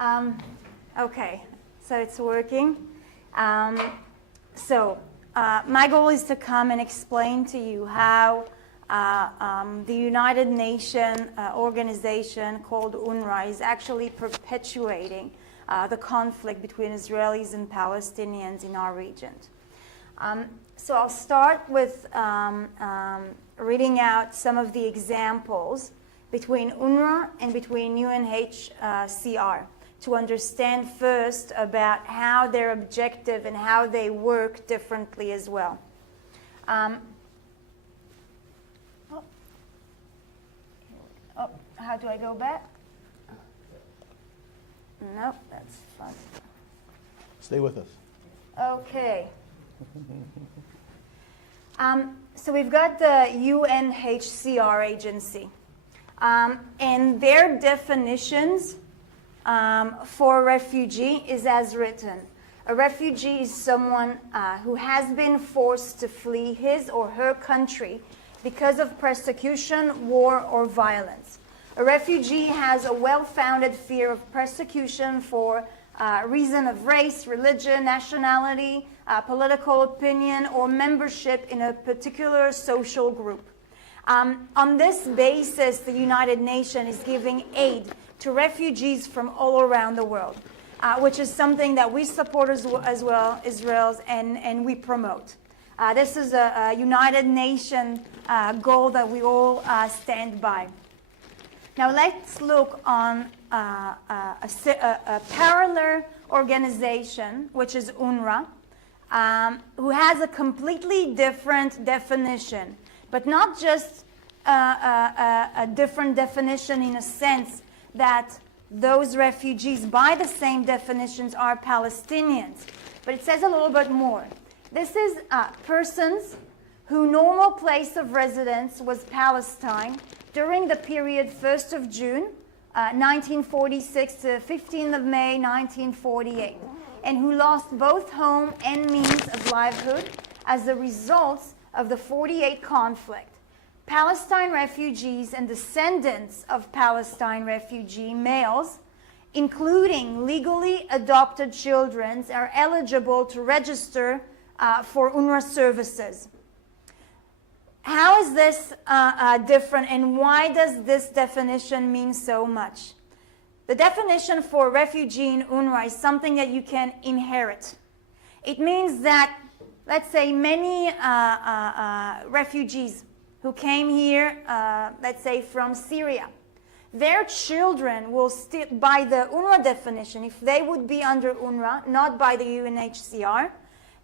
Okay, so it's working. My goal is to come and explain to you how the United Nations organization called UNRWA is actually perpetuating the conflict between Israelis and Palestinians in our region. So I'll start with reading out some of the examples between UNRWA and between UNHCR to understand first about how their objective and how they work differently as well. How do I go back? Nope, that's fun. Stay with us. Okay. So we've got the UNHCR agency, and their definitions for a refugee is as written. A refugee is someone who has been forced to flee his or her country because of persecution, war, or violence. A refugee has a well-founded fear of persecution for reason of race, religion, nationality, political opinion, or membership in a particular social group. On this basis, the United Nations is giving aid to refugees from all around the world, which is something that we support as well, Israel's, and we promote. This is a United Nations goal that we all stand by. Now let's look on a parallel organization, which is UNRWA, who has a completely different definition, but not just a different definition in a sense that those refugees, by the same definitions, are Palestinians. But it says a little bit more. This is persons whose normal place of residence was Palestine during the period 1st of June 1946 to 15th of May 1948, and who lost both home and means of livelihood as a result of the 48 conflict. Palestine refugees and descendants of Palestine refugee males, including legally adopted children, are eligible to register for UNRWA services. How is this different, and why does this definition mean so much? The definition for refugee in UNRWA is something that you can inherit. It means that, let's say, many refugees who came here, let's say from Syria, their children will still, by the UNRWA definition, if they would be under UNRWA, not by the UNHCR,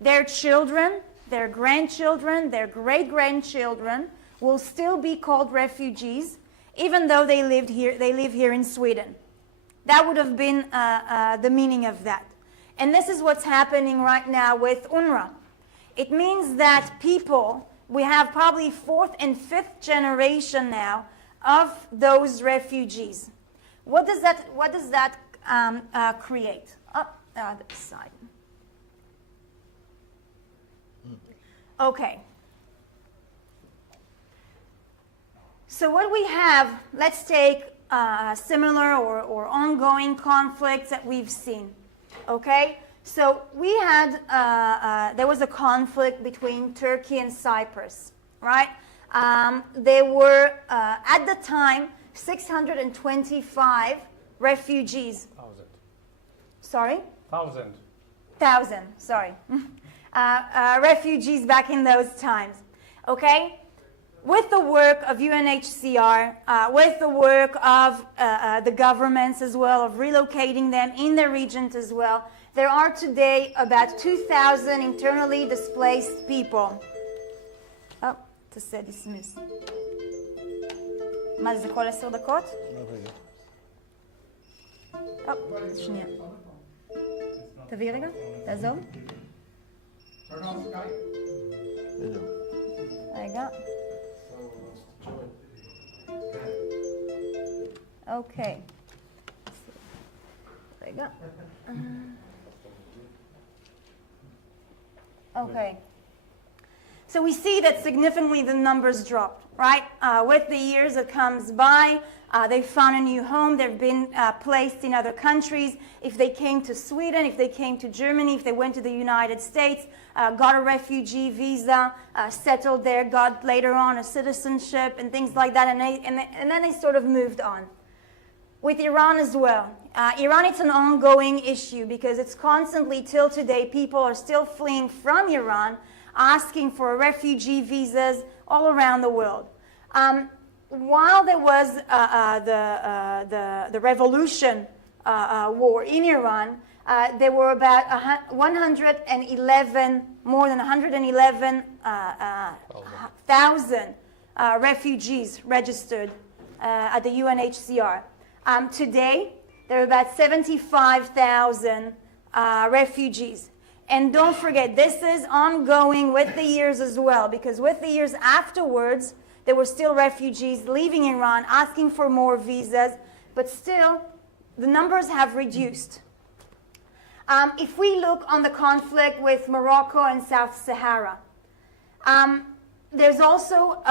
their children, their grandchildren, their great-grandchildren will still be called refugees, even though they live here in Sweden. That would have been the meaning of that. And this is what's happening right now with UNRWA. It means that people, we have probably 4th and 5th generation now of those refugees. What does that create? Up the other side. Okay. So what we have, let's take similar or ongoing conflicts that we've seen. Okay? So we had, there was a conflict between Turkey and Cyprus, right? There were, at the time, 625 refugees. 1,000. Sorry? 1,000. 1,000, sorry. Refugees back in those times, okay? With the work of UNHCR, with the work of the governments as well, of relocating them in the regions as well, there are today about 2,000 internally displaced people. Oh, to say dismiss. מה זה כל 10 דקות? שנייה. תביא רגע, תעזוב. רגע. אוקיי. רגע. אוקיי. So we see that significantly the numbers dropped, right? With the years that comes by, they've found a new home, they've been placed in other countries. If they came to Sweden, if they came to Germany, if they went to the United States, got a refugee visa, settled there, got later on a citizenship and things like that, and then they sort of moved on. With Iran as well. Iran, it's an ongoing issue because it's constantly, till today, people are still fleeing from Iran, asking for refugee visas all around the world. While there was the revolution war in Iran, there were about 111, more than 111,000 refugees registered at the UNHCR. Today, there are about 75,000 refugees. And don't forget, this is ongoing with the years as well, because with the years afterwards, there were still refugees leaving Iran, asking for more visas, but still, the numbers have reduced. If we look on the conflict with Morocco and South Sahara, there's also,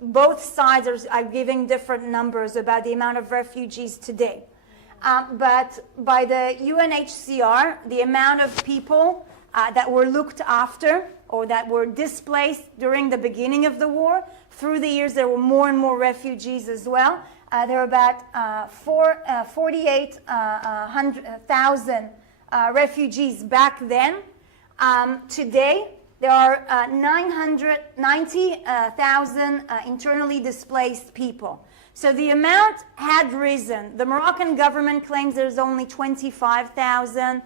both sides are giving different numbers about the amount of refugees today. But by the UNHCR, the amount of people that were looked after or that were displaced during the beginning of the war, through the years there were more and more refugees as well. There are about 48,000 refugees back then. Today, there are 990,000 internally displaced people. So the amount had risen. The Moroccan government claims there's only 25,000.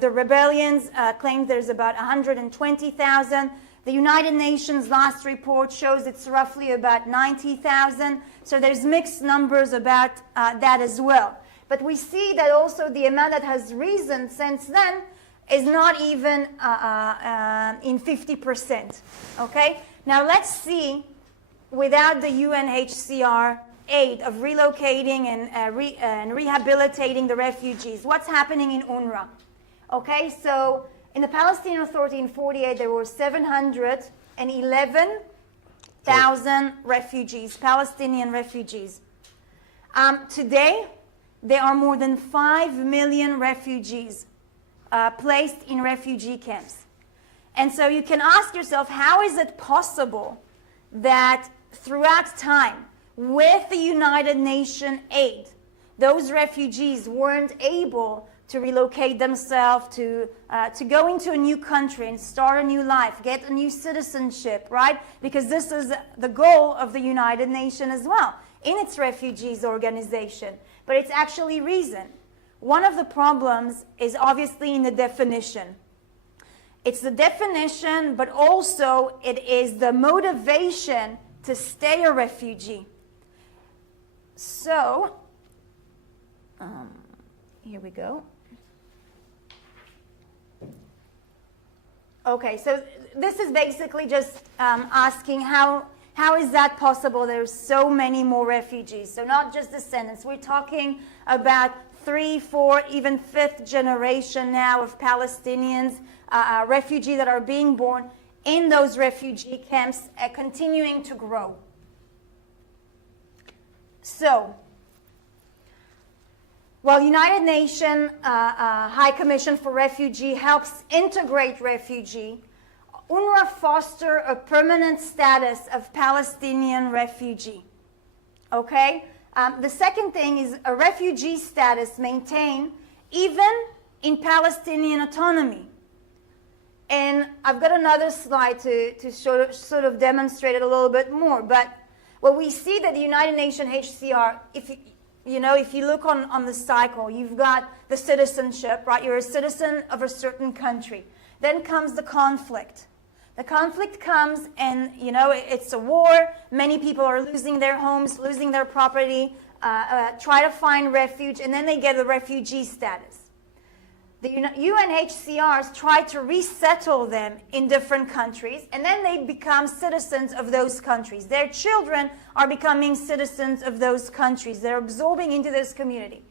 The rebellions claim there's about 120,000. The United Nations last report shows it's roughly about 90,000. So there's mixed numbers about that as well. But we see that also the amount that has risen since then is not even in 50%. Okay? Now let's see, without the UNHCR aid of relocating and rehabilitating the refugees, what's happening in UNRWA? Okay, so in the Palestinian Authority in 48, there were 711,000 refugees, Palestinian refugees. Today, there are more than 5 million refugees placed in refugee camps. And so you can ask yourself, how is it possible that throughout time, with the United Nations aid, those refugees weren't able to relocate themselves, to go into a new country and start a new life, get a new citizenship, right? Because this is the goal of the United Nations as well, in its refugees organization. But it's actually reason. One of the problems is obviously in the definition. It's the definition, but also it is the motivation to stay a refugee. So, here we go. Okay, so this is basically just asking how is that possible? There's so many more refugees. So not just descendants. We're talking about 3, 4, even 5th generation now of Palestinians, refugees that are being born in those refugee camps, continuing to grow. So, while United Nations High Commission for Refugee helps integrate refugee, UNRWA fosters a permanent status of Palestinian refugee. Okay? The second thing is a refugee status maintained even in Palestinian autonomy. And I've got another slide to sort of demonstrate it a little bit more. But what we see that the United Nations HCR, if you look on the cycle, you've got the citizenship, right? You're a citizen of a certain country. Then comes the conflict. The conflict comes and, it's a war. Many people are losing their homes, losing their property, try to find refuge, and then they get a refugee status. The UNHCRs try to resettle them in different countries, and then they become citizens of those countries. Their children are becoming citizens of those countries. They're absorbing into this community.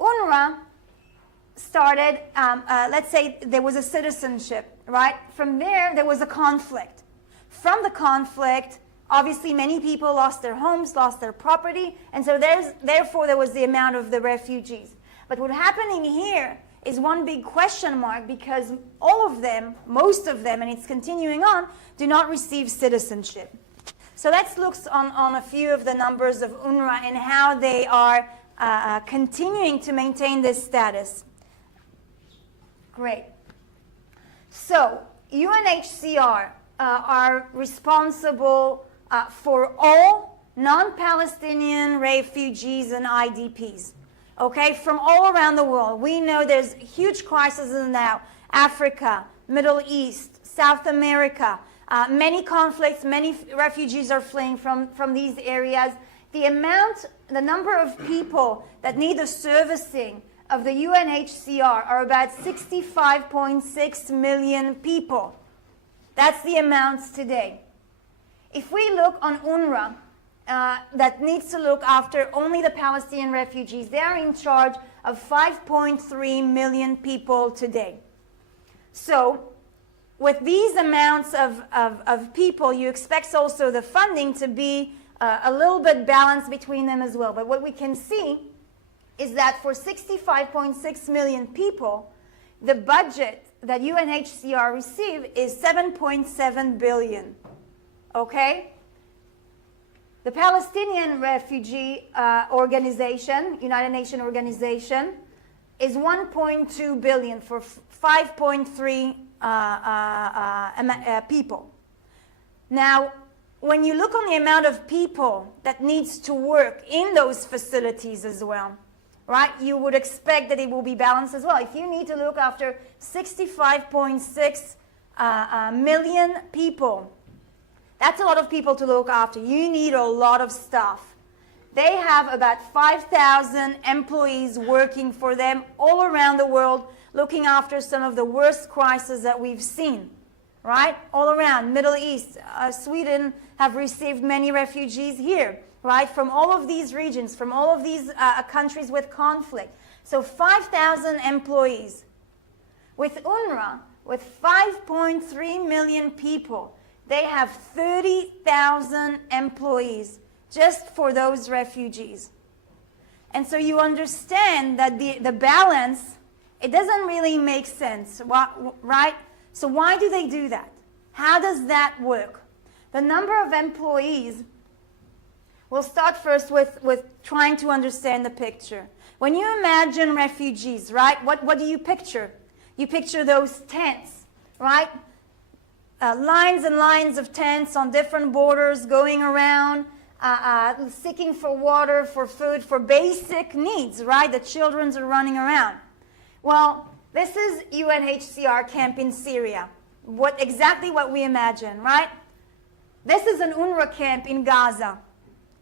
UNRWA started, let's say there was a citizenship, right? From there was a conflict. From the conflict, obviously many people lost their homes, lost their property, and so therefore there was the amount of the refugees. But what's happening here is one big question mark, because all of them, most of them, and it's continuing on, do not receive citizenship. So let's look on a few of the numbers of UNRWA and how they are continuing to maintain this status. Great. So UNHCR are responsible for all non-Palestinian refugees and IDPs. Okay, from all around the world. We know there's huge crises now. Africa, Middle East, South America, many conflicts, many refugees are fleeing from these areas. The number of people that need the servicing of the UNHCR are about 65.6 million people. That's the amounts today. If we look on UNRWA, that needs to look after only the Palestinian refugees, they are in charge of 5.3 million people today. So with these amounts of people, you expect also the funding to be a little bit balanced between them as well. But what we can see is that for 65.6 million people, the budget that UNHCR receive is 7.7 billion. Okay? The Palestinian Refugee Organization, United Nations Organization, is 1.2 billion for 5.3 people. Now, when you look on the amount of people that needs to work in those facilities as well, right, you would expect that it will be balanced as well. If you need to look after 65.6 million people, that's a lot of people to look after. You need a lot of staff. They have about 5,000 employees working for them all around the world, looking after some of the worst crises that we've seen, right? All around, Middle East, Sweden have received many refugees here, right? From all of these regions, from all of these countries with conflict. So 5,000 employees. With UNRWA, with 5.3 million people, they have 30,000 employees just for those refugees. And so you understand that the balance, it doesn't really make sense, right? So why do they do that? How does that work? The number of employees, we'll start first with trying to understand the picture. When you imagine refugees, right, what do you picture? You picture those tents, right? Lines and lines of tents on different borders going around, seeking for water, for food, for basic needs, right? The children are running around. Well, this is UNHCR camp in Syria. Exactly what we imagine, right? This is an UNRWA camp in Gaza.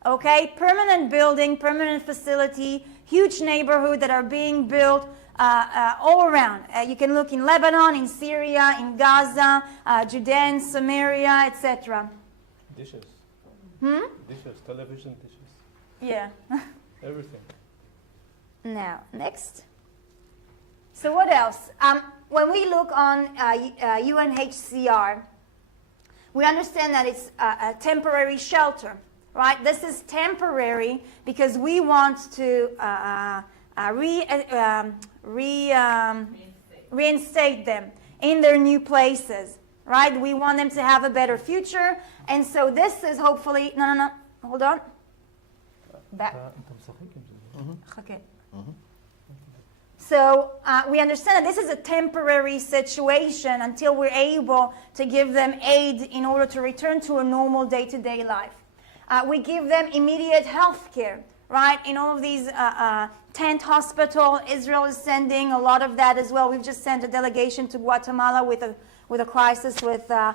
Okay, permanent building, permanent facility, huge neighborhood that are being built all around. You can look in Lebanon, in Syria, in Gaza, Judea, Samaria, etc. Dishes. Dishes, television dishes. Yeah. Everything. Now, next. So what else? When we look on UNHCR, we understand that it's a temporary shelter, right? This is temporary because we want to reinstate them in their new places, right? We want them to have a better future, and so this is hopefully, no, hold on. Back. Okay. So we understand that this is a temporary situation until we're able to give them aid in order to return to a normal day-to-day life. We give them immediate health care, right? In all of these tent hospital, Israel is sending a lot of that as well. We've just sent a delegation to Guatemala with a crisis with the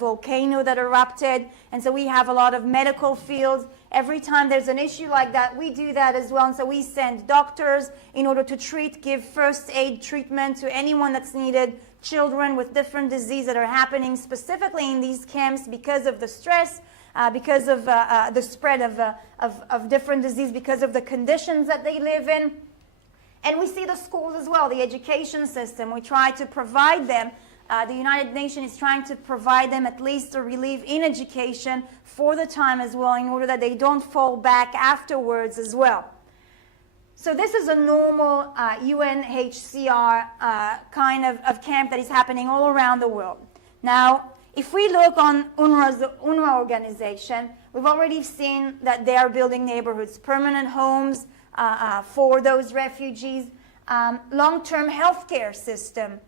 volcano that erupted. And so we have a lot of medical fields. Every time there's an issue like that, we do that as well. And so we send doctors in order to give first aid treatment to anyone that's needed, children with different diseases that are happening specifically in these camps because of the stress, because of the spread of different disease, because of the conditions that they live in. And we see the schools as well, the education system. We try to provide them. The United Nations is trying to provide them at least a relief in education for the time as well, in order that they don't fall back afterwards as well. So this is a normal UNHCR kind of camp that is happening all around the world. Now, if we look on the UNRWA organization, we've already seen that they are building neighborhoods, permanent homes for those refugees, long-term healthcare system.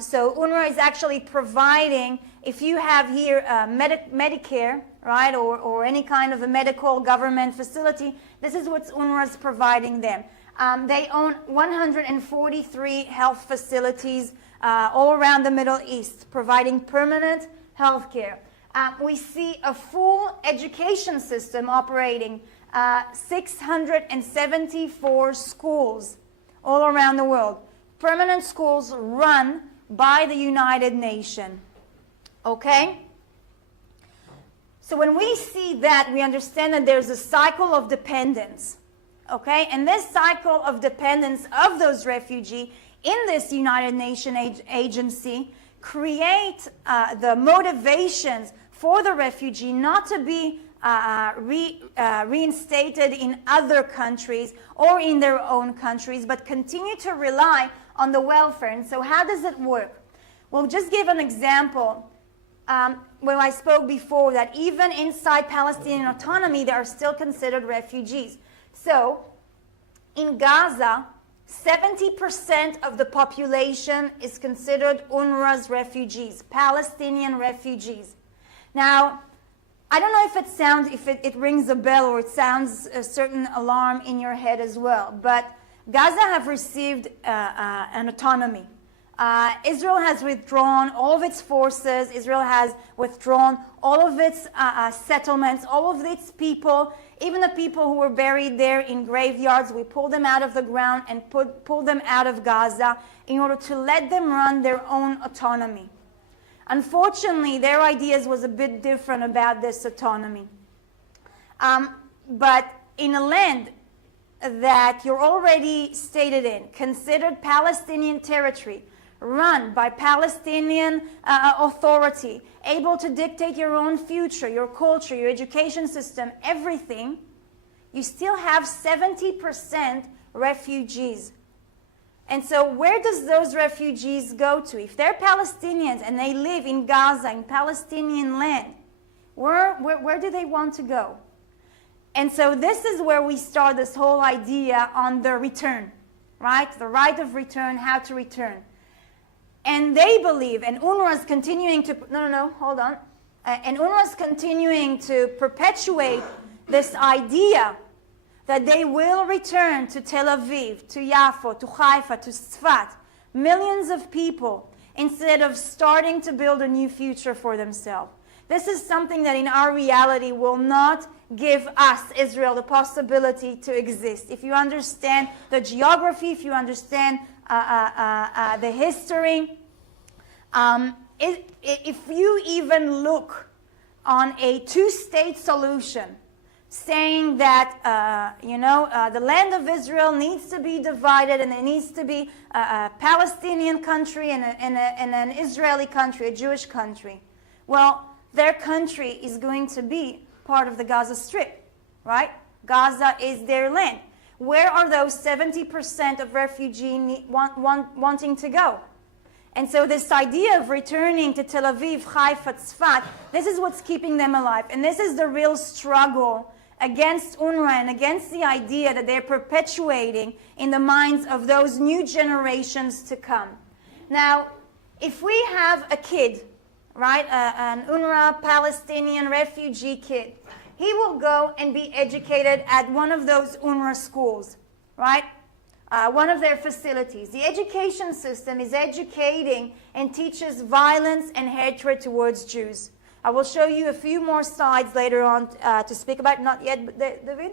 So UNRWA is actually providing, if you have here Medicare, right, or any kind of a medical government facility, this is what UNRWA is providing them. They own 143 health facilities all around the Middle East, providing permanent health care. We see a full education system operating, 674 schools all around the world. Permanent schools run by the United Nations. Okay? So when we see that, we understand that there's a cycle of dependence. Okay? And this cycle of dependence of those refugees in this United Nations agency create the motivations for the refugee not to be reinstated in other countries or in their own countries, but continue to rely on the welfare. And so how does it work? We'll just give an example. When I spoke before that even inside Palestinian autonomy, they are still considered refugees. So in Gaza, 70% of the population is considered UNRWA's refugees, Palestinian refugees. Now, I don't know if it rings a bell or it sounds a certain alarm in your head as well, but Gaza have received an autonomy. Israel has withdrawn all of its forces. Israel has withdrawn all of its settlements, all of its people, even the people who were buried there in graveyards. We pulled them out of the ground and pulled them out of Gaza in order to let them run their own autonomy. Unfortunately, their ideas was a bit different about this autonomy. But in a land that you're already stated in, considered Palestinian territory, run by Palestinian authority, able to dictate your own future, your culture, your education system, everything, you still have 70% refugees. And so where does those refugees go to? If they're Palestinians and they live in Gaza, in Palestinian land, where do they want to go? And so this is where we start this whole idea on the return, right? The right of return, how to return. And they believe, and UNRWA is continuing to, hold on. And UNRWA is continuing to perpetuate this idea that they will return to Tel Aviv, to Yafo, to Haifa, to Tzfat, millions of people, instead of starting to build a new future for themselves. This is something that in our reality will not give us, Israel, the possibility to exist. If you understand the geography, if you understand the history, if you even look on a two-state solution, saying that, the land of Israel needs to be divided and there needs to be a Palestinian country and an Israeli country, a Jewish country. Well, their country is going to be part of the Gaza Strip, right? Gaza is their land. Where are those 70% of refugees wanting to go? And so this idea of returning to Tel Aviv, Haifa, Tzfat, this is what's keeping them alive. And this is the real struggle against UNRWA and against the idea that they're perpetuating in the minds of those new generations to come. Now, if we have a kid, right, an UNRWA Palestinian refugee kid, he will go and be educated at one of those UNRWA schools, right? One of their facilities. The education system is educating and teaches violence and hatred towards Jews. I will show you a few more slides later on to speak about, not yet, David.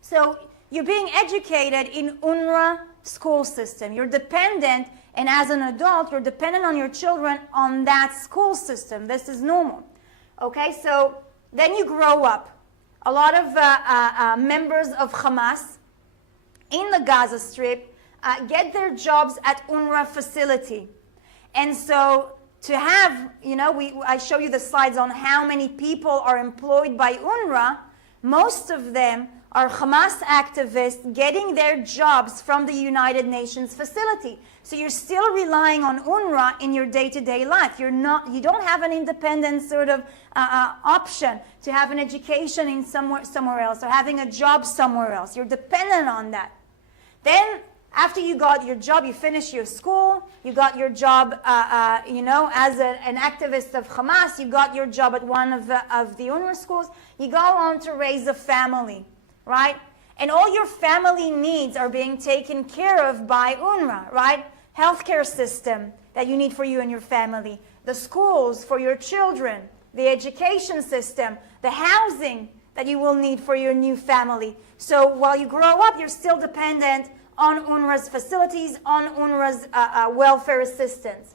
So you're being educated in UNRWA school system. You're dependent, and as an adult, you're dependent on your children on that school system. This is normal. Okay, so then you grow up. A lot of members of Hamas in the Gaza Strip get their jobs at UNRWA facility. And so to have, I show you the slides on how many people are employed by UNRWA. Most of them are Hamas activists getting their jobs from the United Nations facility. So you're still relying on UNRWA in your day-to-day life. You don't have an independent sort of option to have an education in somewhere else or having a job somewhere else. You're dependent on that. Then after you got your job, you finish your school, you got your job, as an activist of Hamas, you got your job at one of the UNRWA schools, you go on to raise a family, right? And all your family needs are being taken care of by UNRWA, right? Healthcare system that you need for you and your family, the schools for your children, the education system, the housing that you will need for your new family. So while you grow up, you're still dependent on UNRWA's facilities, on UNRWA's welfare assistance.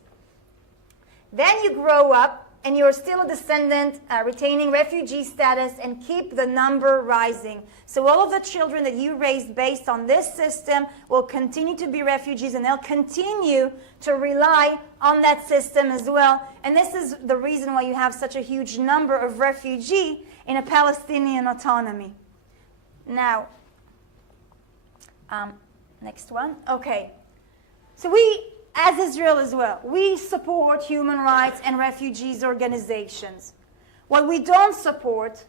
Then you grow up and you're still a descendant, retaining refugee status, and keep the number rising. So all of the children that you raised based on this system will continue to be refugees, and they'll continue to rely on that system as well. And this is the reason why you have such a huge number of refugees in a Palestinian autonomy. Now, next one. Okay. So we, as Israel as well, we support human rights and refugees organizations. What we don't support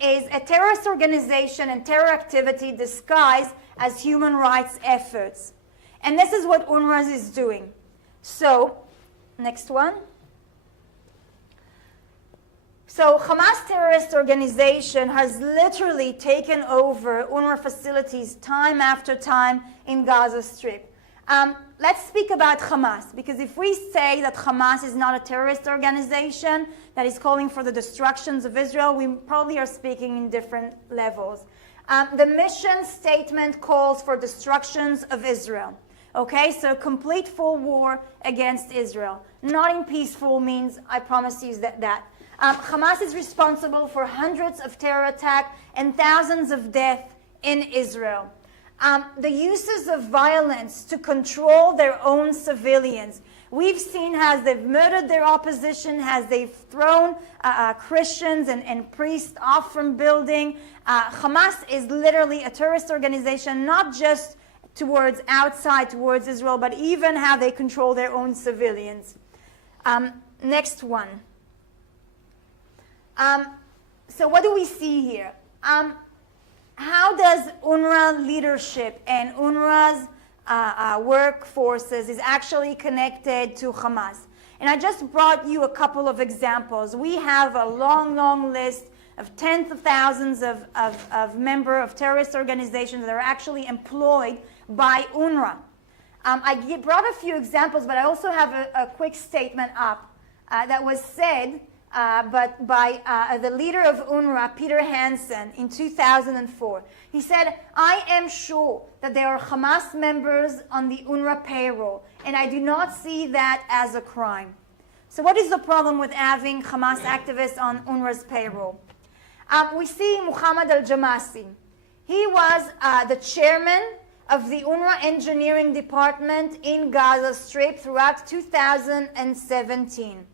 is a terrorist organization and terror activity disguised as human rights efforts. And this is what UNRWA is doing. So, next one. So Hamas terrorist organization has literally taken over UNRWA facilities time after time in Gaza Strip. Let's speak about Hamas, because if we say that Hamas is not a terrorist organization that is calling for the destructions of Israel, we probably are speaking in different levels. The mission statement calls for destructions of Israel. Okay, so complete full war against Israel. Not in peaceful means, I promise you that. Hamas is responsible for hundreds of terror attacks and thousands of deaths in Israel. The uses of violence to control their own civilians. We've seen as they've murdered their opposition, as they've thrown Christians and priests off from building. Hamas is literally a terrorist organization, not just towards Israel, but even how they control their own civilians. Next one. So what do we see here? How does UNRWA leadership and UNRWA's workforces is actually connected to Hamas? And I just brought you a couple of examples. We have a long, long list of tens of thousands of members of terrorist organizations that are actually employed by UNRWA. I brought a few examples, but I also have a quick statement up that was said but by the leader of UNRWA, Peter Hansen, in 2004. He said, "I am sure that there are Hamas members on the UNRWA payroll, and I do not see that as a crime." So what is the problem with having Hamas activists on UNRWA's payroll? We see Muhammad al-Jamasi. He was the chairman of the UNRWA engineering department in Gaza Strip throughout 2017.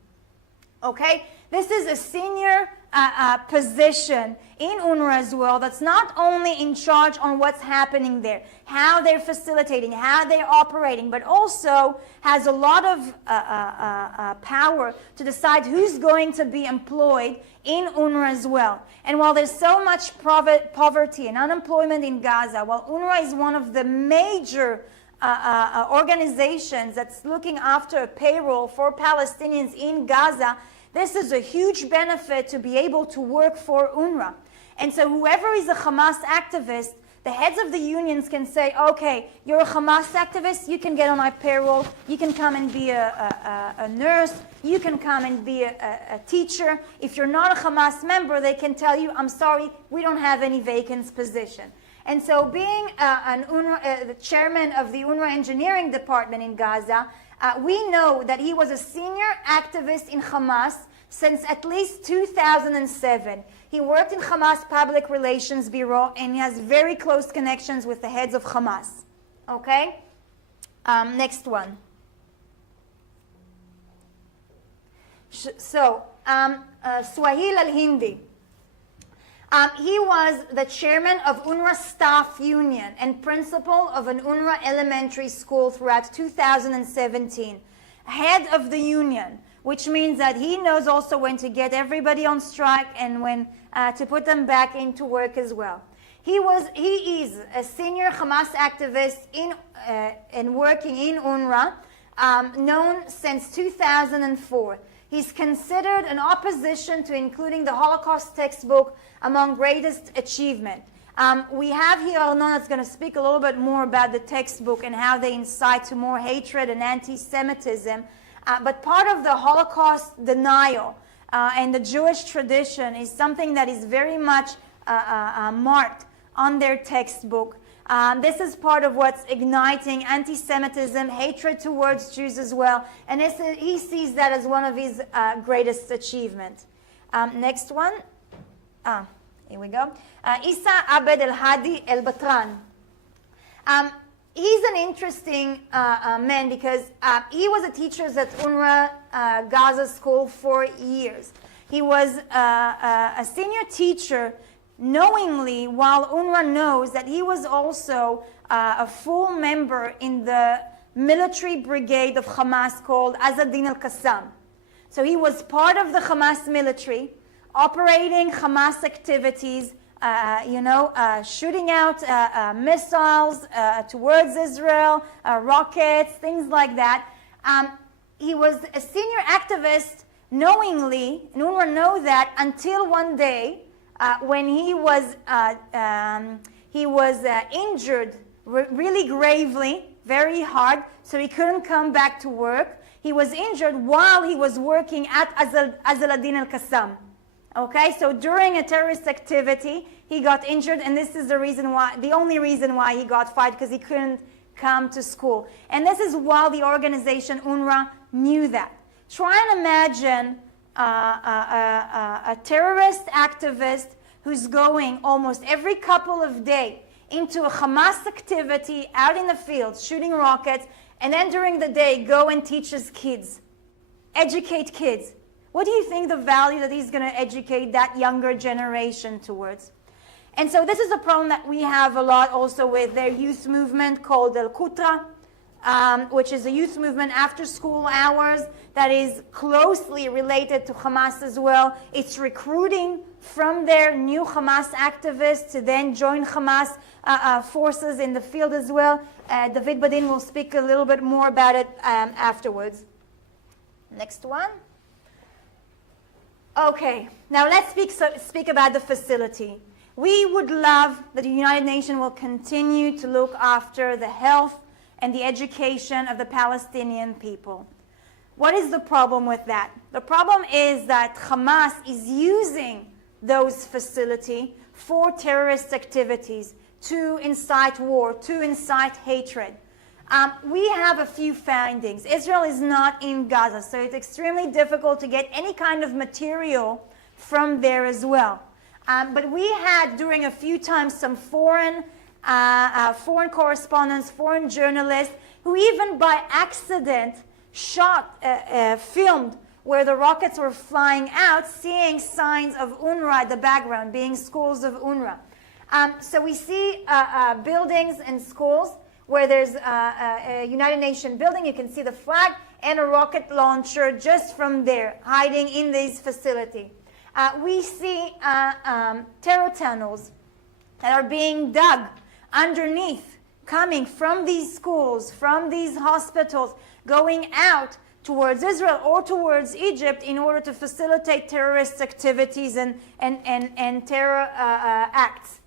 Okay? This is a senior position in UNRWA as well that's not only in charge on what's happening there, how they're facilitating, how they're operating, but also has a lot of power to decide who's going to be employed in UNRWA as well. And while there's so much poverty and unemployment in Gaza, while UNRWA is one of the major organizations that's looking after a payroll for Palestinians in Gaza, this is a huge benefit to be able to work for UNRWA. And so whoever is a Hamas activist, the heads of the unions can say, okay, you're a Hamas activist, you can get on my payroll, you can come and be a nurse, you can come and be a teacher. If you're not a Hamas member, they can tell you, I'm sorry, we don't have any vacant position. And so being the chairman of the UNRWA engineering department in Gaza, we know that he was a senior activist in Hamas since at least 2007. He worked in Hamas Public Relations Bureau, and he has very close connections with the heads of Hamas. Okay? Next one. Swahil al-Hindi. He was the chairman of UNRWA Staff Union and principal of an UNRWA elementary school throughout 2017. Head of the union, which means that he knows also when to get everybody on strike and when to put them back into work as well. He is a senior Hamas activist and working in UNRWA, known since 2004. He's considered an opposition to including the Holocaust textbook among greatest achievement. We have here Arnon that's going to speak a little bit more about the textbook and how they incite to more hatred and anti-Semitism. But part of the Holocaust denial and the Jewish tradition is something that is very much marked on their textbook. This is part of what's igniting anti-Semitism, hatred towards Jews as well, and he sees that as one of his greatest achievements. Next one. Here we go. Isa Abed El-Hadi El-Batran. He's an interesting man because he was a teacher at UNRWA Gaza School for years. He was a senior teacher knowingly, while UNRWA knows that he was also a full member in the military brigade of Hamas called Azadin al-Qassam. So he was part of the Hamas military, operating Hamas activities, shooting out missiles towards Israel, rockets, things like that. He was a senior activist knowingly, and UNRWA know that until one day, when he was injured really gravely, very hard, so he couldn't come back to work. He was injured while he was working at Azadin al-Qassam. Okay, so during a terrorist activity, he got injured, and this is the only reason why he got fired, because he couldn't come to school. And this is while the organization UNRWA knew that. Try and imagine a terrorist activist who's going almost every couple of days into a Hamas activity out in the fields, shooting rockets, and then during the day go and teach his kids, educate kids. What do you think the value that he's going to educate that younger generation towards? And so this is a problem that we have a lot also with their youth movement called El Qutra, which is a youth movement after school hours that is closely related to Hamas as well. It's recruiting from their new Hamas activists to then join Hamas forces in the field as well. David Badin will speak a little bit more about it afterwards. Next one. Okay, now let's speak about the facility. We would love that the United Nations will continue to look after the health and the education of the Palestinian people. What is the problem with that? The problem is that Hamas is using those facilities for terrorist activities, to incite war, to incite hatred. We have a few findings. Israel is not in Gaza, so it's extremely difficult to get any kind of material from there as well. But we had, during a few times, some foreign correspondents, foreign journalists, who even by accident filmed where the rockets were flying out, seeing signs of UNRWA in the background, being schools of UNRWA. So we see buildings and schools where there's a United Nations building. You can see the flag and a rocket launcher just from there, hiding in this facility. We see terror tunnels that are being dug underneath, coming from these schools, from these hospitals, going out towards Israel or towards Egypt in order to facilitate terrorist activities and terror acts.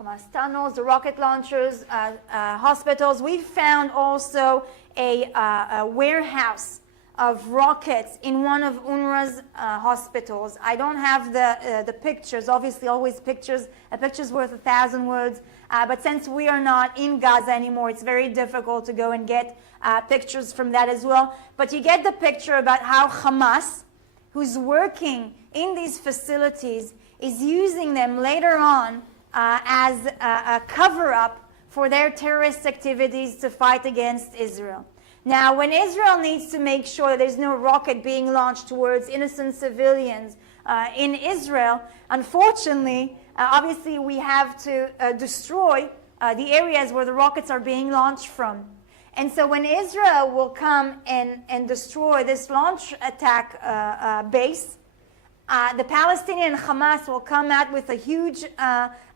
Hamas tunnels, the rocket launchers, hospitals. We found also a warehouse of rockets in one of UNRWA's hospitals. I don't have the pictures. Obviously, always pictures. A picture's worth 1,000 words. But since we are not in Gaza anymore, it's very difficult to go and get pictures from that as well. But you get the picture about how Hamas, who's working in these facilities, is using them later on as a cover-up for their terrorist activities to fight against Israel. Now, when Israel needs to make sure there's no rocket being launched towards innocent civilians in Israel, unfortunately, obviously we have to destroy the areas where the rockets are being launched from. And so when Israel will come and destroy this launch attack base, the Palestinian Hamas will come out with a huge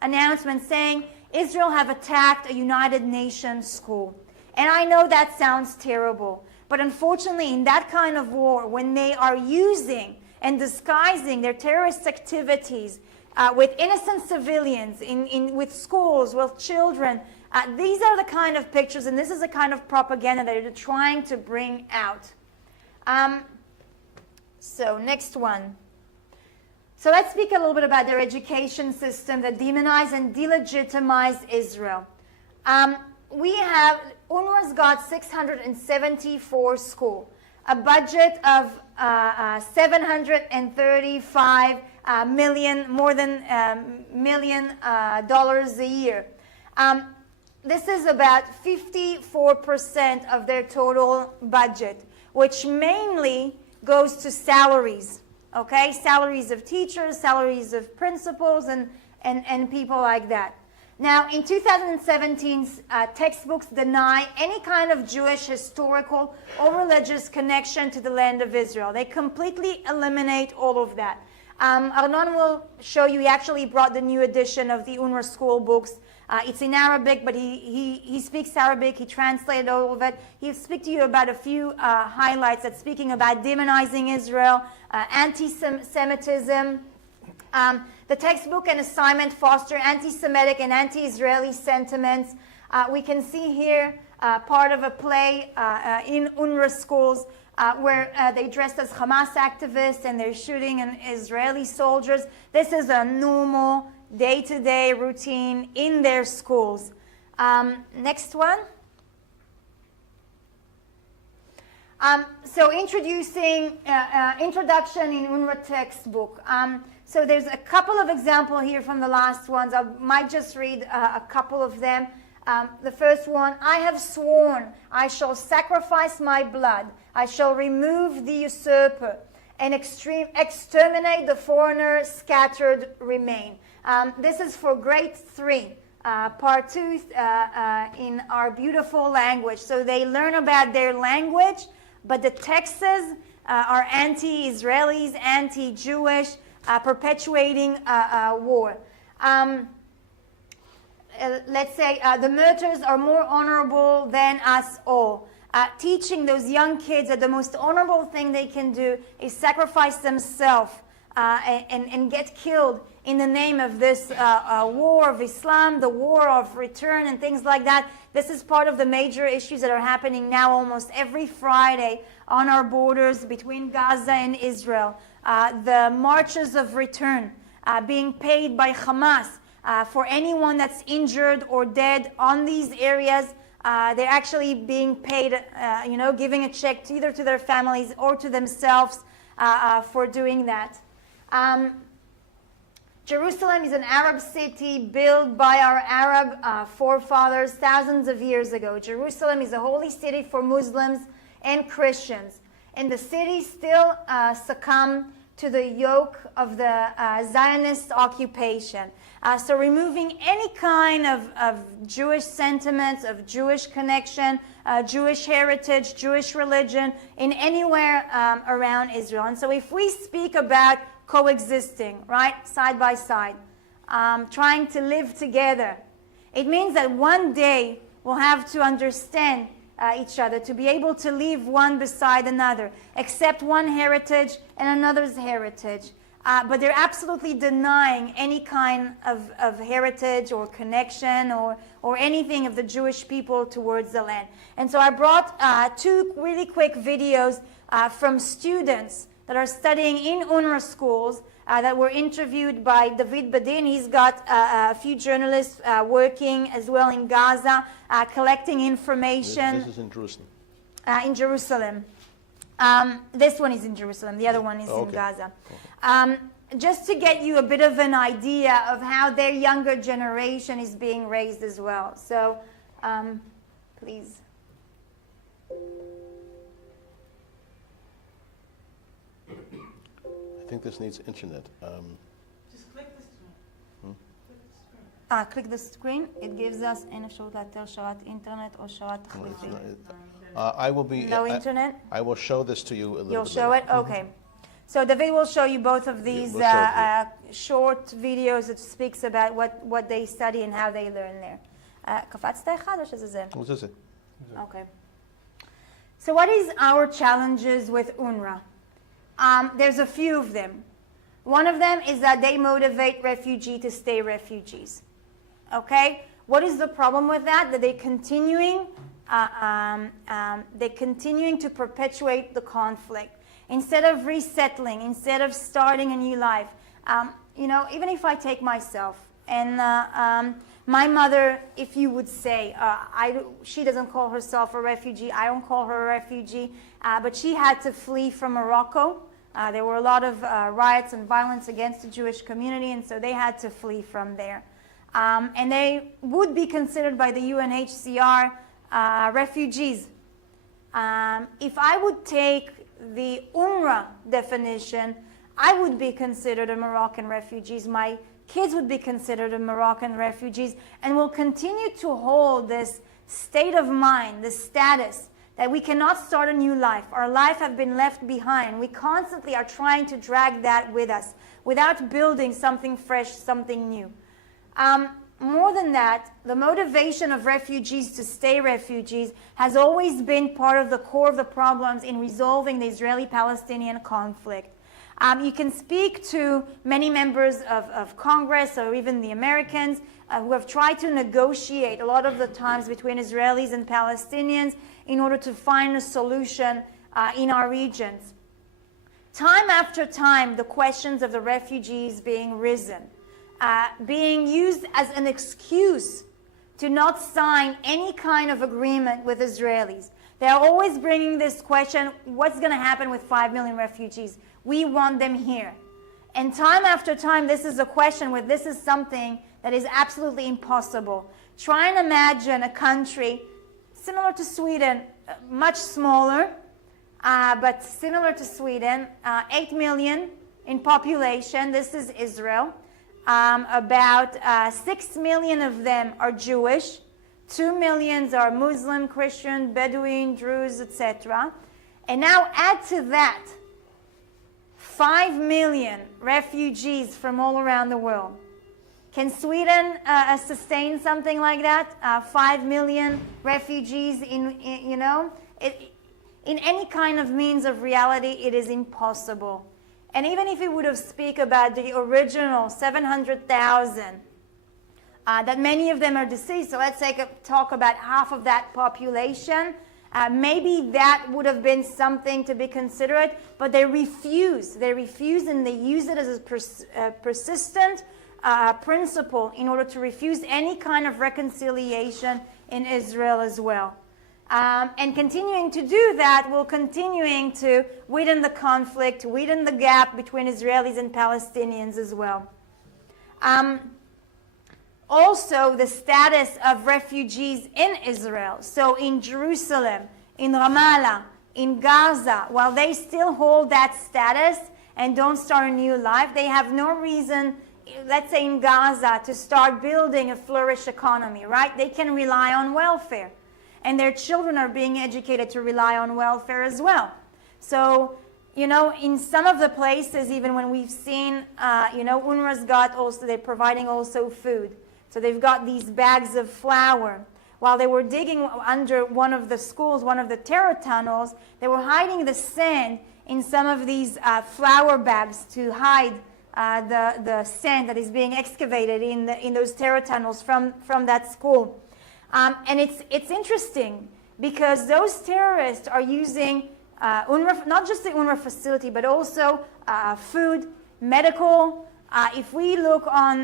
announcement saying, Israel have attacked a United Nations school. And I know that sounds terrible, but unfortunately in that kind of war, when they are using and disguising their terrorist activities with innocent civilians, with schools, with children, these are the kind of pictures, and this is the kind of propaganda that they're trying to bring out. So next one. So let's speak a little bit about their education system that demonize and delegitimize Israel. UNRWA's got 674 schools, a budget of 735 million, more than million dollars a year. This is about 54% of their total budget, which mainly goes to salaries, okay? Salaries of teachers, salaries of principals, and people like that. Now, in 2017, textbooks deny any kind of Jewish historical or religious connection to the land of Israel. They completely eliminate all of that. Arnon will show you, he actually brought the new edition of the UNRWA school books. It's in Arabic, but he speaks Arabic, he translated all of it. He'll speak to you about a few highlights that's speaking about demonizing Israel, anti-Semitism. The textbook and assignment foster anti-Semitic and anti-Israeli sentiments. We can see here part of a play in UNRWA schools where they dressed as Hamas activists and they're shooting Israeli soldiers. This is a normal day-to-day routine in their schools. Next one. So introduction in UNRWA textbook. So there's a couple of examples here from the last ones. I might just read a couple of them. The first one, I have sworn I shall sacrifice my blood. I shall remove the usurper and exterminate the foreigner scattered remain. This is for grade 3, part 2 in our beautiful language. So they learn about their language, but the texts are anti-Israelis, anti-Jewish, perpetuating war. Let's say the martyrs are more honorable than us all. Teaching those young kids that the most honorable thing they can do is sacrifice themselves and get killed in the name of this war of Islam, the war of return and things like that. This is part of the major issues that are happening now almost every Friday on our borders between Gaza and Israel. The marches of return being paid by Hamas for anyone that's injured or dead on these areas. They're actually being paid, giving a check either to their families or to themselves for doing that. Jerusalem is an Arab city built by our Arab forefathers thousands of years ago. Jerusalem is a holy city for Muslims and Christians. And the city still succumbed to the yoke of the Zionist occupation. So removing any kind of Jewish sentiments, of Jewish connection, Jewish heritage, Jewish religion in anywhere around Israel. And so if we speak about coexisting, right, side by side, trying to live together, it means that one day we'll have to understand each other, to be able to live one beside another, accept one heritage and another's heritage. But they're absolutely denying any kind of heritage or connection or anything of the Jewish people towards the land. And so I brought two really quick videos from students that are studying in UNRWA schools that were interviewed by David Badin. He's got a few journalists working as well in Gaza, collecting information. This is in Jerusalem. In Jerusalem. This one is in Jerusalem. The other one is in Gaza. Just to get you a bit of an idea of how their younger generation is being raised as well. So, please. I think this needs internet. Just click the screen. Click the screen. It gives us אין אפשרות לאתר שרת אינטרנט או שרת תחליפי. I will be. No internet? I will show this to you a little You'll bit show later. it? Okay. So David will show you both of these we'll show short videos that speaks about what they study and how they learn there. קפצת אחד או שזה זה? What is it? Okay. So what is our challenges with UNRWA? There's a few of them. One of them is that they motivate refugees to stay refugees. Okay? What is the problem with that? That they're continuing to perpetuate the conflict. Instead of resettling, instead of starting a new life. You know, even if I take myself, and my mother, if you would say, she doesn't call herself a refugee, I don't call her a refugee, but she had to flee from Morocco. There were a lot of riots and violence against the Jewish community, and so they had to flee from there. And they would be considered by the UNHCR refugees. If I would take the UNRWA definition, I would be considered a Moroccan refugee. My kids would be considered a Moroccan refugees, and will continue to hold this state of mind, this status, that we cannot start a new life. Our life have been left behind. We constantly are trying to drag that with us without building something fresh, something new. More than that, the motivation of refugees to stay refugees has always been part of the core of the problems in resolving the Israeli-Palestinian conflict. You can speak to many members of Congress or even the Americans who have tried to negotiate a lot of the times between Israelis and Palestinians in order to find a solution in our regions. Time after time, the questions of the refugees being risen, being used as an excuse to not sign any kind of agreement with Israelis. They are always bringing this question, what's going to happen with 5 million refugees? We want them here. And time after time, this is a question where this is something that is absolutely impossible. Try and imagine a country similar to Sweden, much smaller, but similar to Sweden, 8 million in population. This is Israel. About 6 million of them are Jewish. 2 million are Muslim, Christian, Bedouin, Druze, etc. And now add to that 5 million refugees from all around the world. Can Sweden sustain something like that? 5 million refugees in any kind of means of reality, it is impossible. And even if we would have speak about the original 700,000, that many of them are deceased, so let's talk about half of that population, maybe that would have been something to be considered, but they refuse. They refuse, and they use it as a persistent principle in order to refuse any kind of reconciliation in Israel as well. And continuing to do that will continuing to widen the conflict, widen the gap between Israelis and Palestinians as well. Also, the status of refugees in Israel. So in Jerusalem, in Ramallah, in Gaza, while they still hold that status and don't start a new life, they have no reason, let's say in Gaza, to start building a flourish economy, right? They can rely on welfare. And their children are being educated to rely on welfare as well. So, in some of the places, even when we've seen, UNRWA's got also, they're providing also food. So they've got these bags of flour. While they were digging under one of the schools, one of the terror tunnels, they were hiding the sand in some of these flour bags to hide the sand that is being excavated in those terror tunnels from that school. And it's interesting because those terrorists are using UNRWA, not just the UNRWA facility, but also food, medical. If we look on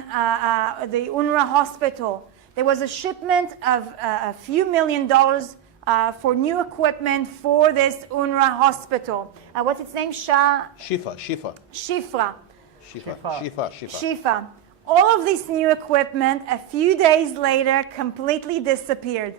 the UNRWA hospital, there was a shipment of a few $1 million for new equipment for this UNRWA hospital. What's its name? Shifa. Shifra. Shifa. All of this new equipment, a few days later, completely disappeared.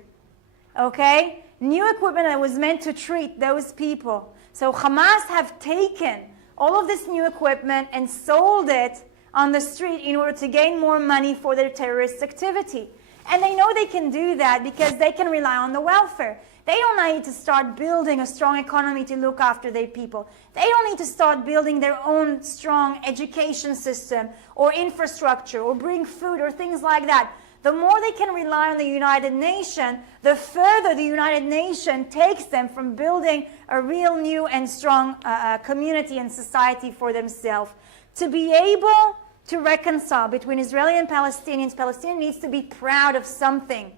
Okay? New equipment that was meant to treat those people. So Hamas have taken all of this new equipment and sold it on the street in order to gain more money for their terrorist activity. And they know they can do that because they can rely on the welfare. They don't need to start building a strong economy to look after their people. They don't need to start building their own strong education system or infrastructure or bring food or things like that. The more they can rely on the United Nations, the further the United Nations takes them from building a real new and strong community and society for themselves. To be able to reconcile between Israeli and Palestinians, Palestinians needs to be proud of something.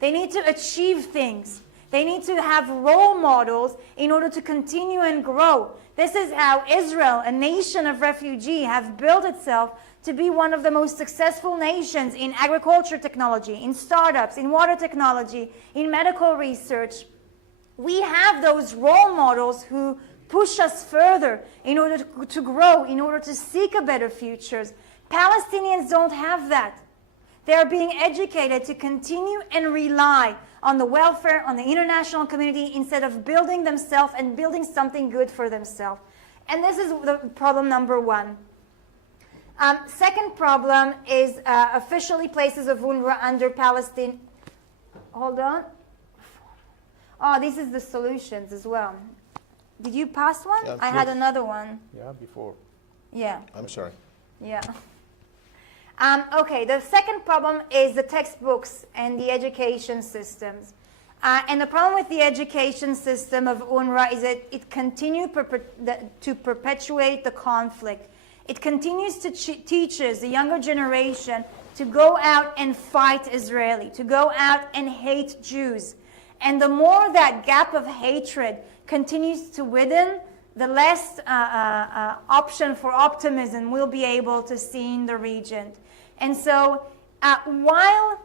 They need to achieve things. They need to have role models in order to continue and grow. This is how Israel, a nation of refugees, have built itself to be one of the most successful nations in agriculture technology, in startups, in water technology, in medical research. We have those role models who push us further in order to grow, in order to seek a better future. Palestinians don't have that. They are being educated to continue and rely on the welfare, on the international community, instead of building themselves and building something good for themselves. And this is the problem number one. Second problem is officially places of UNRWA under Palestine. Hold on. Oh, this is the solutions as well. Did you pass one? Yeah, I had another one. Yeah, before. Yeah. I'm sorry. Yeah. Okay, the second problem is the textbooks and the education systems. And the problem with the education system of UNRWA is that it continues to perpetuate the conflict. It continues to teaches the younger generation to go out and fight Israeli, to go out and hate Jews. And the more that gap of hatred continues to widen, the less option for optimism we'll be able to see in the region. And so while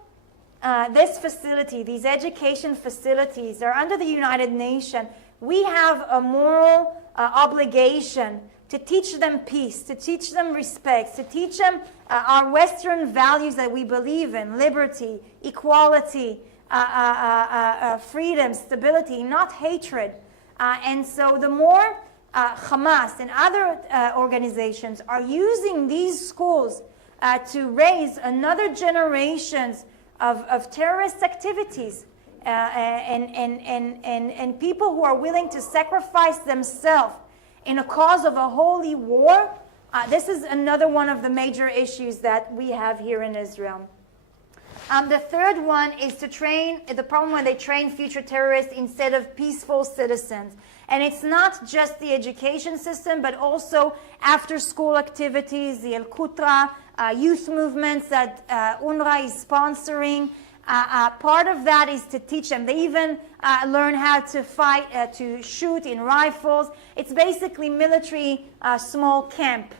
this facility, these education facilities are under the United Nations, we have a moral obligation to teach them peace, to teach them respect, to teach them our Western values that we believe in, liberty, equality, freedom, stability, not hatred. And so the more Hamas and other organizations are using these schools to raise another generations of terrorist activities and people who are willing to sacrifice themselves in a cause of a holy war, this is another one of the major issues that we have here in Israel. The third one is to train, the problem when they train future terrorists instead of peaceful citizens. And it's not just the education system, but also after-school activities, the El-Qutra, youth movements that UNRWA is sponsoring. Part of that is to teach them. They even learn how to fight, to shoot in rifles. It's basically military small camp,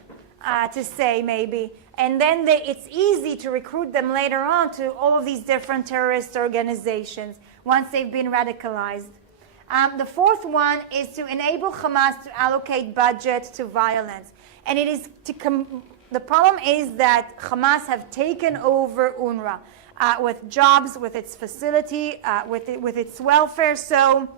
to say maybe. And then it's easy to recruit them later on to all of these different terrorist organizations once they've been radicalized. The fourth one is to enable Hamas to allocate budget to violence. And it is the problem is that Hamas have taken over UNRWA with jobs, with its facility, with its welfare. So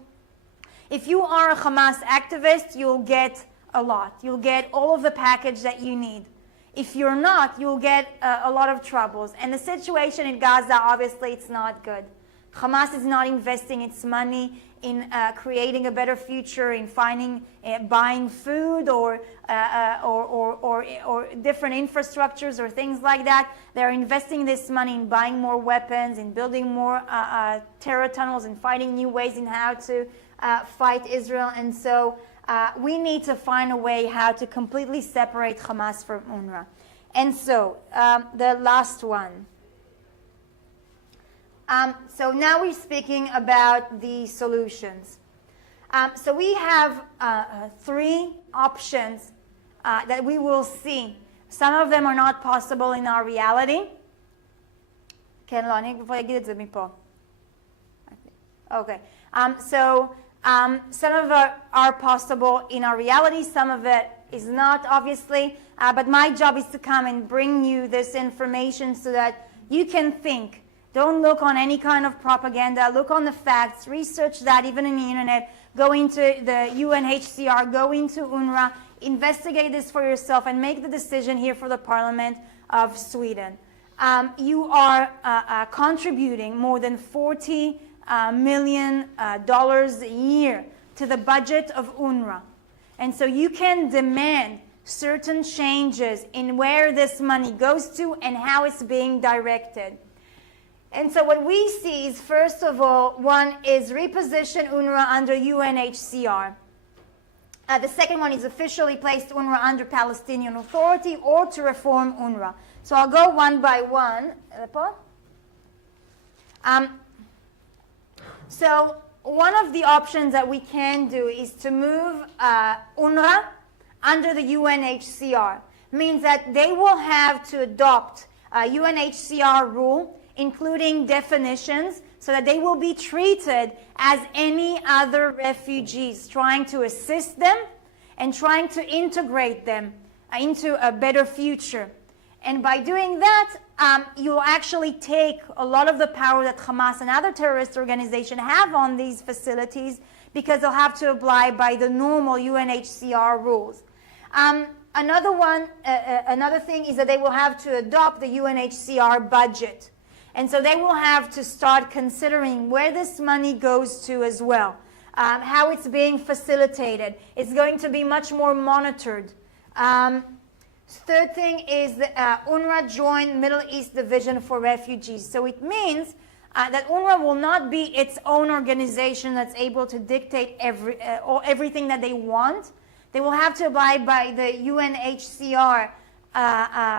if you are a Hamas activist, you'll get a lot. You'll get all of the package that you need. If you're not, you'll get a lot of troubles. And the situation in Gaza, obviously, it's not good. Hamas is not investing its money in creating a better future, in buying food or different infrastructures or things like that. They're investing this money in buying more weapons, in building more terror tunnels, and finding new ways in how to fight Israel. And so we need to find a way how to completely separate Hamas from UNRWA. And so the last one. So now we're speaking about the solutions. So we have three options that we will see. Some of them are not possible in our reality. כן, לא, אני כבר אגיד את זה מפה. Okay. Some of it are possible in our reality. Some of it is not, obviously. But my job is to come and bring you this information so that you can think. Don't look on any kind of propaganda. Look on the facts. Research that even in the internet. Go into the UNHCR. Go into UNRWA. Investigate this for yourself and make the decision here for the Parliament of Sweden. You are contributing more than $40 million a year to the budget of UNRWA. And so you can demand certain changes in where this money goes to and how it's being directed. And so what we see is, first of all, one is reposition UNRWA under UNHCR. The second one is officially placed UNRWA under Palestinian Authority or to reform UNRWA. So I'll go one by one. So one of the options that we can do is to move UNRWA under the UNHCR. Means that they will have to adopt a UNHCR rule, including definitions, so that they will be treated as any other refugees, trying to assist them and trying to integrate them into a better future. And by doing that, you'll actually take a lot of the power that Hamas and other terrorist organizations have on these facilities, because they'll have to abide by the normal UNHCR rules. Another thing is that they will have to adopt the UNHCR budget. And so they will have to start considering where this money goes to as well, how it's being facilitated. It's going to be much more monitored. Third thing is that UNRWA joined Middle East Division for Refugees. So it means that UNRWA will not be its own organization that's able to dictate everything that they want. They will have to abide by the UNHCR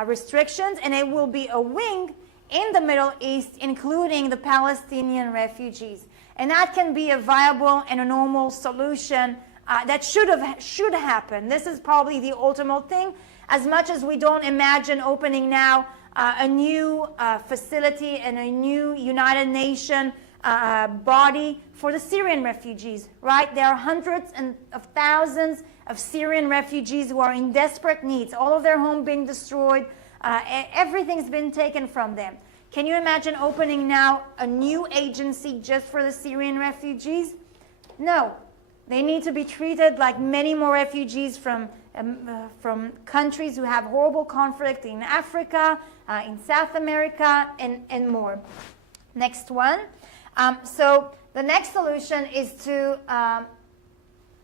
restrictions, and it will be a wing in the Middle East, including the Palestinian refugees. And that can be a viable and a normal solution that should happen. This is probably the ultimate thing, as much as we don't imagine opening now a new facility and a new United Nations body for the Syrian refugees, right? There are hundreds of thousands of Syrian refugees who are in desperate needs, all of their home being destroyed, everything's been taken from them. Can you imagine opening now a new agency just for the Syrian refugees? No. They need to be treated like many more refugees from countries who have horrible conflict in Africa, in South America, and more. Next one. So the next solution is to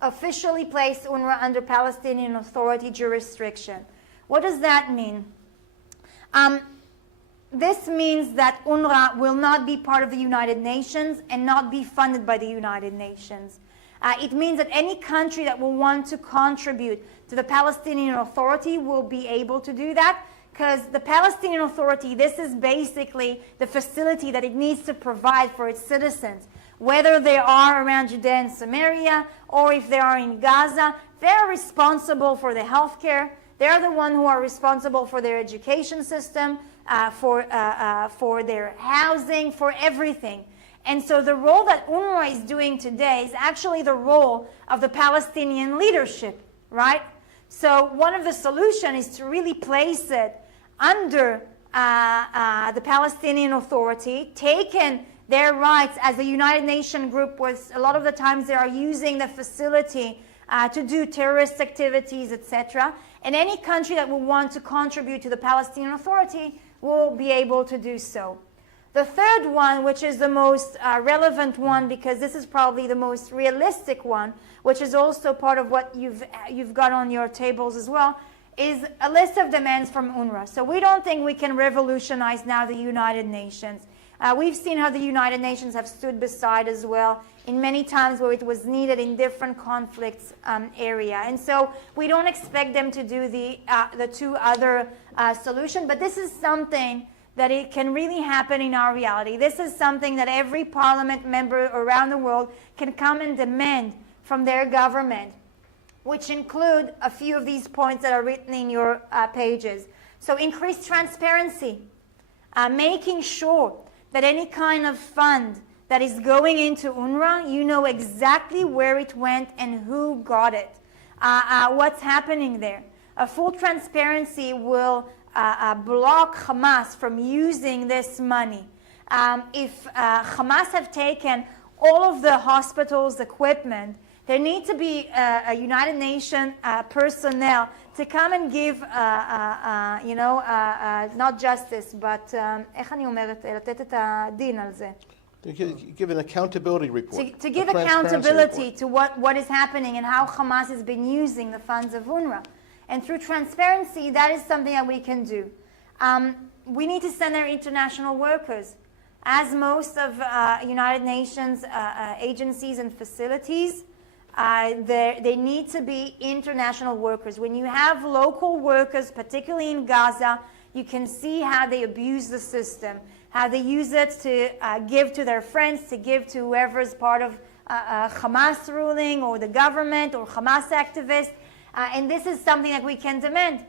officially place UNRWA under Palestinian Authority jurisdiction. What does that mean? This means that UNRWA will not be part of the United Nations and not be funded by the United Nations. It means that any country that will want to contribute to the Palestinian Authority will be able to do that, because the Palestinian Authority, this is basically the facility that it needs to provide for its citizens. Whether they are around Judea and Samaria or if they are in Gaza, they're responsible for the healthcare. They're the ones who are responsible for their education system, for their housing, for everything. And so the role that UNRWA is doing today is actually the role of the Palestinian leadership, right? So one of the solutions is to really place it under the Palestinian Authority, taken their rights as a United Nations group, was a lot of the times they are using the facility to do terrorist activities, etc. And any country that will want to contribute to the Palestinian Authority will be able to do so. The third one, which is the most relevant one, because this is probably the most realistic one, which is also part of what you've got on your tables as well, is a list of demands from UNRWA. So we don't think we can revolutionize now the United Nations. We've seen how the United Nations have stood beside as well in many times where it was needed in different conflicts area. And so we don't expect them to do the two other solutions, but this is something that it can really happen in our reality. This is something that every parliament member around the world can come and demand from their government, which include a few of these points that are written in your pages. So increased transparency, making sure that any kind of fund that is going into UNRWA, you know exactly where it went and who got it, what's happening there. Full transparency will block Hamas from using this money. If Hamas have taken all of the hospital's equipment, there need to be a United Nations personnel to come and give, not justice, but איך אני אומרת, לתת את הדין על זה. To give an accountability report. To give a transparency accountability report. to what is happening and how Hamas has been using the funds of UNRWA. And through transparency, that is something that we can do. We need to send our international workers. As most of United Nations agencies and facilities, they need to be international workers. When you have local workers, particularly in Gaza, you can see how they abuse the system, how they use it to give to their friends, to give to whoever is part of Hamas ruling or the government or Hamas activists. And this is something that we can demand.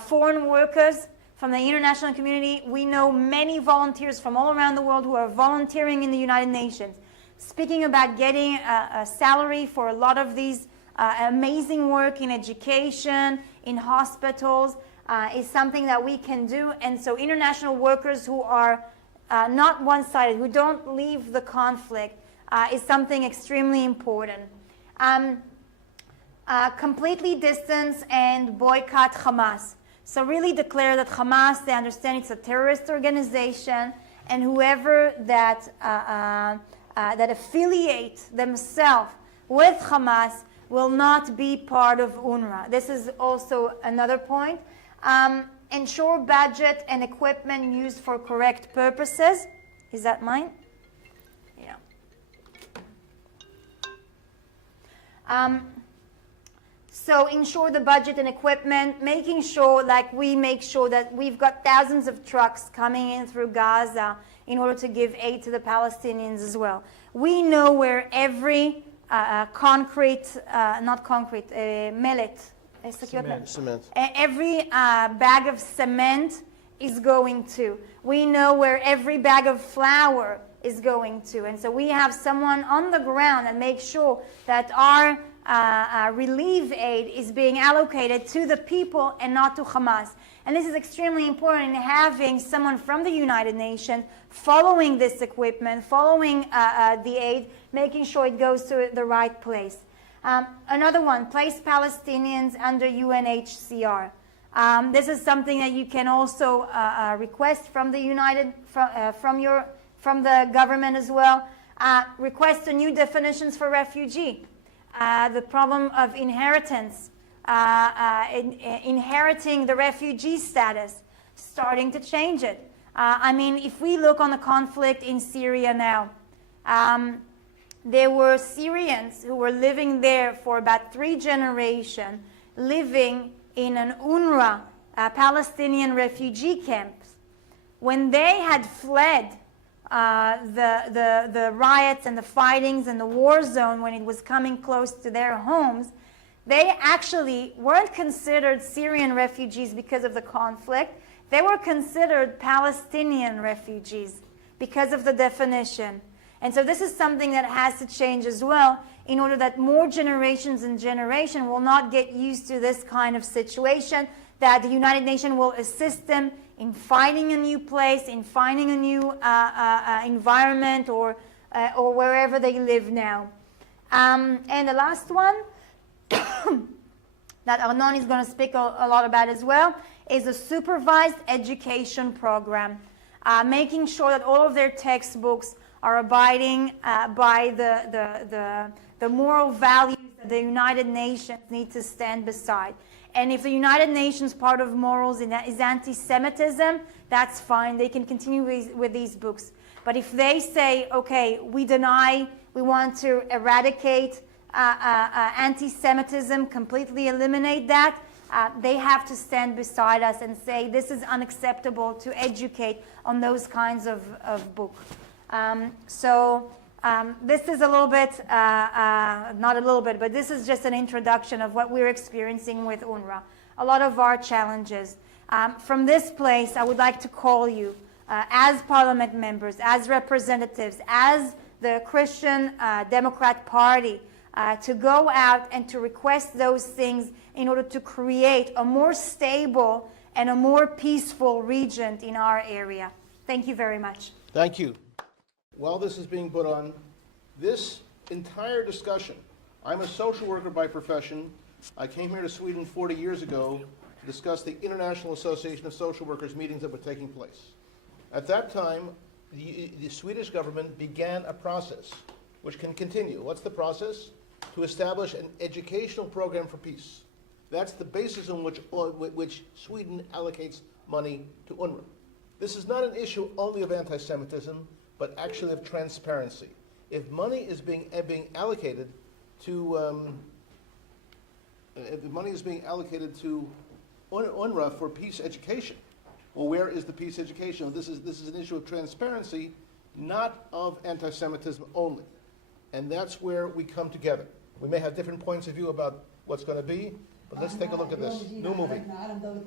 Foreign workers from the international community, we know many volunteers from all around the world who are volunteering in the United Nations. Speaking about getting a salary for a lot of these amazing work in education, in hospitals, is something that we can do. And so international workers who are not one-sided, who don't leave the conflict, is something extremely important. Completely distance and boycott Hamas. So really declare that Hamas, they understand it's a terrorist organization, and whoever that that affiliate themselves with Hamas will not be part of UNRWA. This is also another point. Ensure budget and equipment used for correct purposes. Is that mine? Yeah. So ensure the budget and equipment, making sure, like we make sure that we've got thousands of trucks coming in through Gaza in order to give aid to the Palestinians as well. We know where every mellet, Cement. every bag of cement is going to. We know where every bag of flour is going to. And so we have someone on the ground that makes sure that our relief aid is being allocated to the people and not to Hamas. And this is extremely important in having someone from the United Nations following this equipment, following the aid, making sure it goes to the right place. Another one, place Palestinians under UNHCR. This is something that you can also request from the from the government as well. Request a new definitions for refugee. The problem of inheritance, inheriting the refugee status, starting to change it. I mean, if we look on the conflict in Syria now, there were Syrians who were living there for about 3 generations, living in an UNRWA Palestinian refugee camps. When they had fled the riots and the fightings and the war zone when it was coming close to their homes, they actually weren't considered Syrian refugees because of the conflict. They were considered Palestinian refugees because of the definition. And so this is something that has to change as well in order that more generations and generations will not get used to this kind of situation, that the United Nations will assist them in finding a new place, in finding a new environment or wherever they live now. And the last one that Arnon is going to speak a lot about as well is a supervised education program, making sure that all of their textbooks are abiding by the moral values that the United Nations need to stand beside. And if the United Nations part of morals is anti-Semitism, that's fine. They can continue with these books. But if they say, okay, we want to eradicate anti-Semitism, completely eliminate that, they have to stand beside us and say this is unacceptable to educate on those kinds of books. So This is a little bit, not a little bit, but this is just an introduction of what we're experiencing with UNRWA. A lot of our challenges. From this place, I would like to call you as parliament members, as representatives, as the Christian Democrat Party, to go out and to request those things in order to create a more stable and a more peaceful region in our area. Thank you very much. Thank you. While this is being put on, this entire discussion, I'm a social worker by profession. I came here to Sweden 40 years ago to discuss the International Association of Social Workers meetings that were taking place. At that time, the Swedish government began a process which can continue. What's the process? To establish an educational program for peace. That's the basis on which Sweden allocates money to UNRWA. This is not an issue only of anti-Semitism, but actually of transparency. If money is being allocated to UNRWA for peace education, well, where is the peace education? This is an issue of transparency, not of anti-Semitism only. And that's where we come together. We may have different points of view about what's going to be, but let's take a look at this. New movie.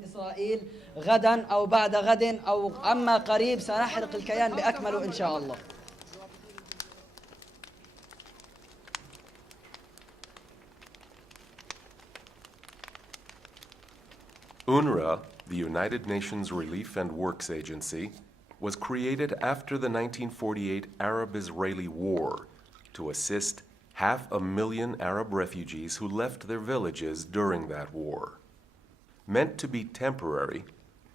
إسرائيل غدا أو بعد غد أو أما قريب سنحرق الكيان بأكمله إن شاء الله. UNRWA, the United Nations Relief and Works Agency, was created after the 1948 Arab-Israeli War to assist 500,000 Arab refugees who left their villages during that war. Meant to be temporary,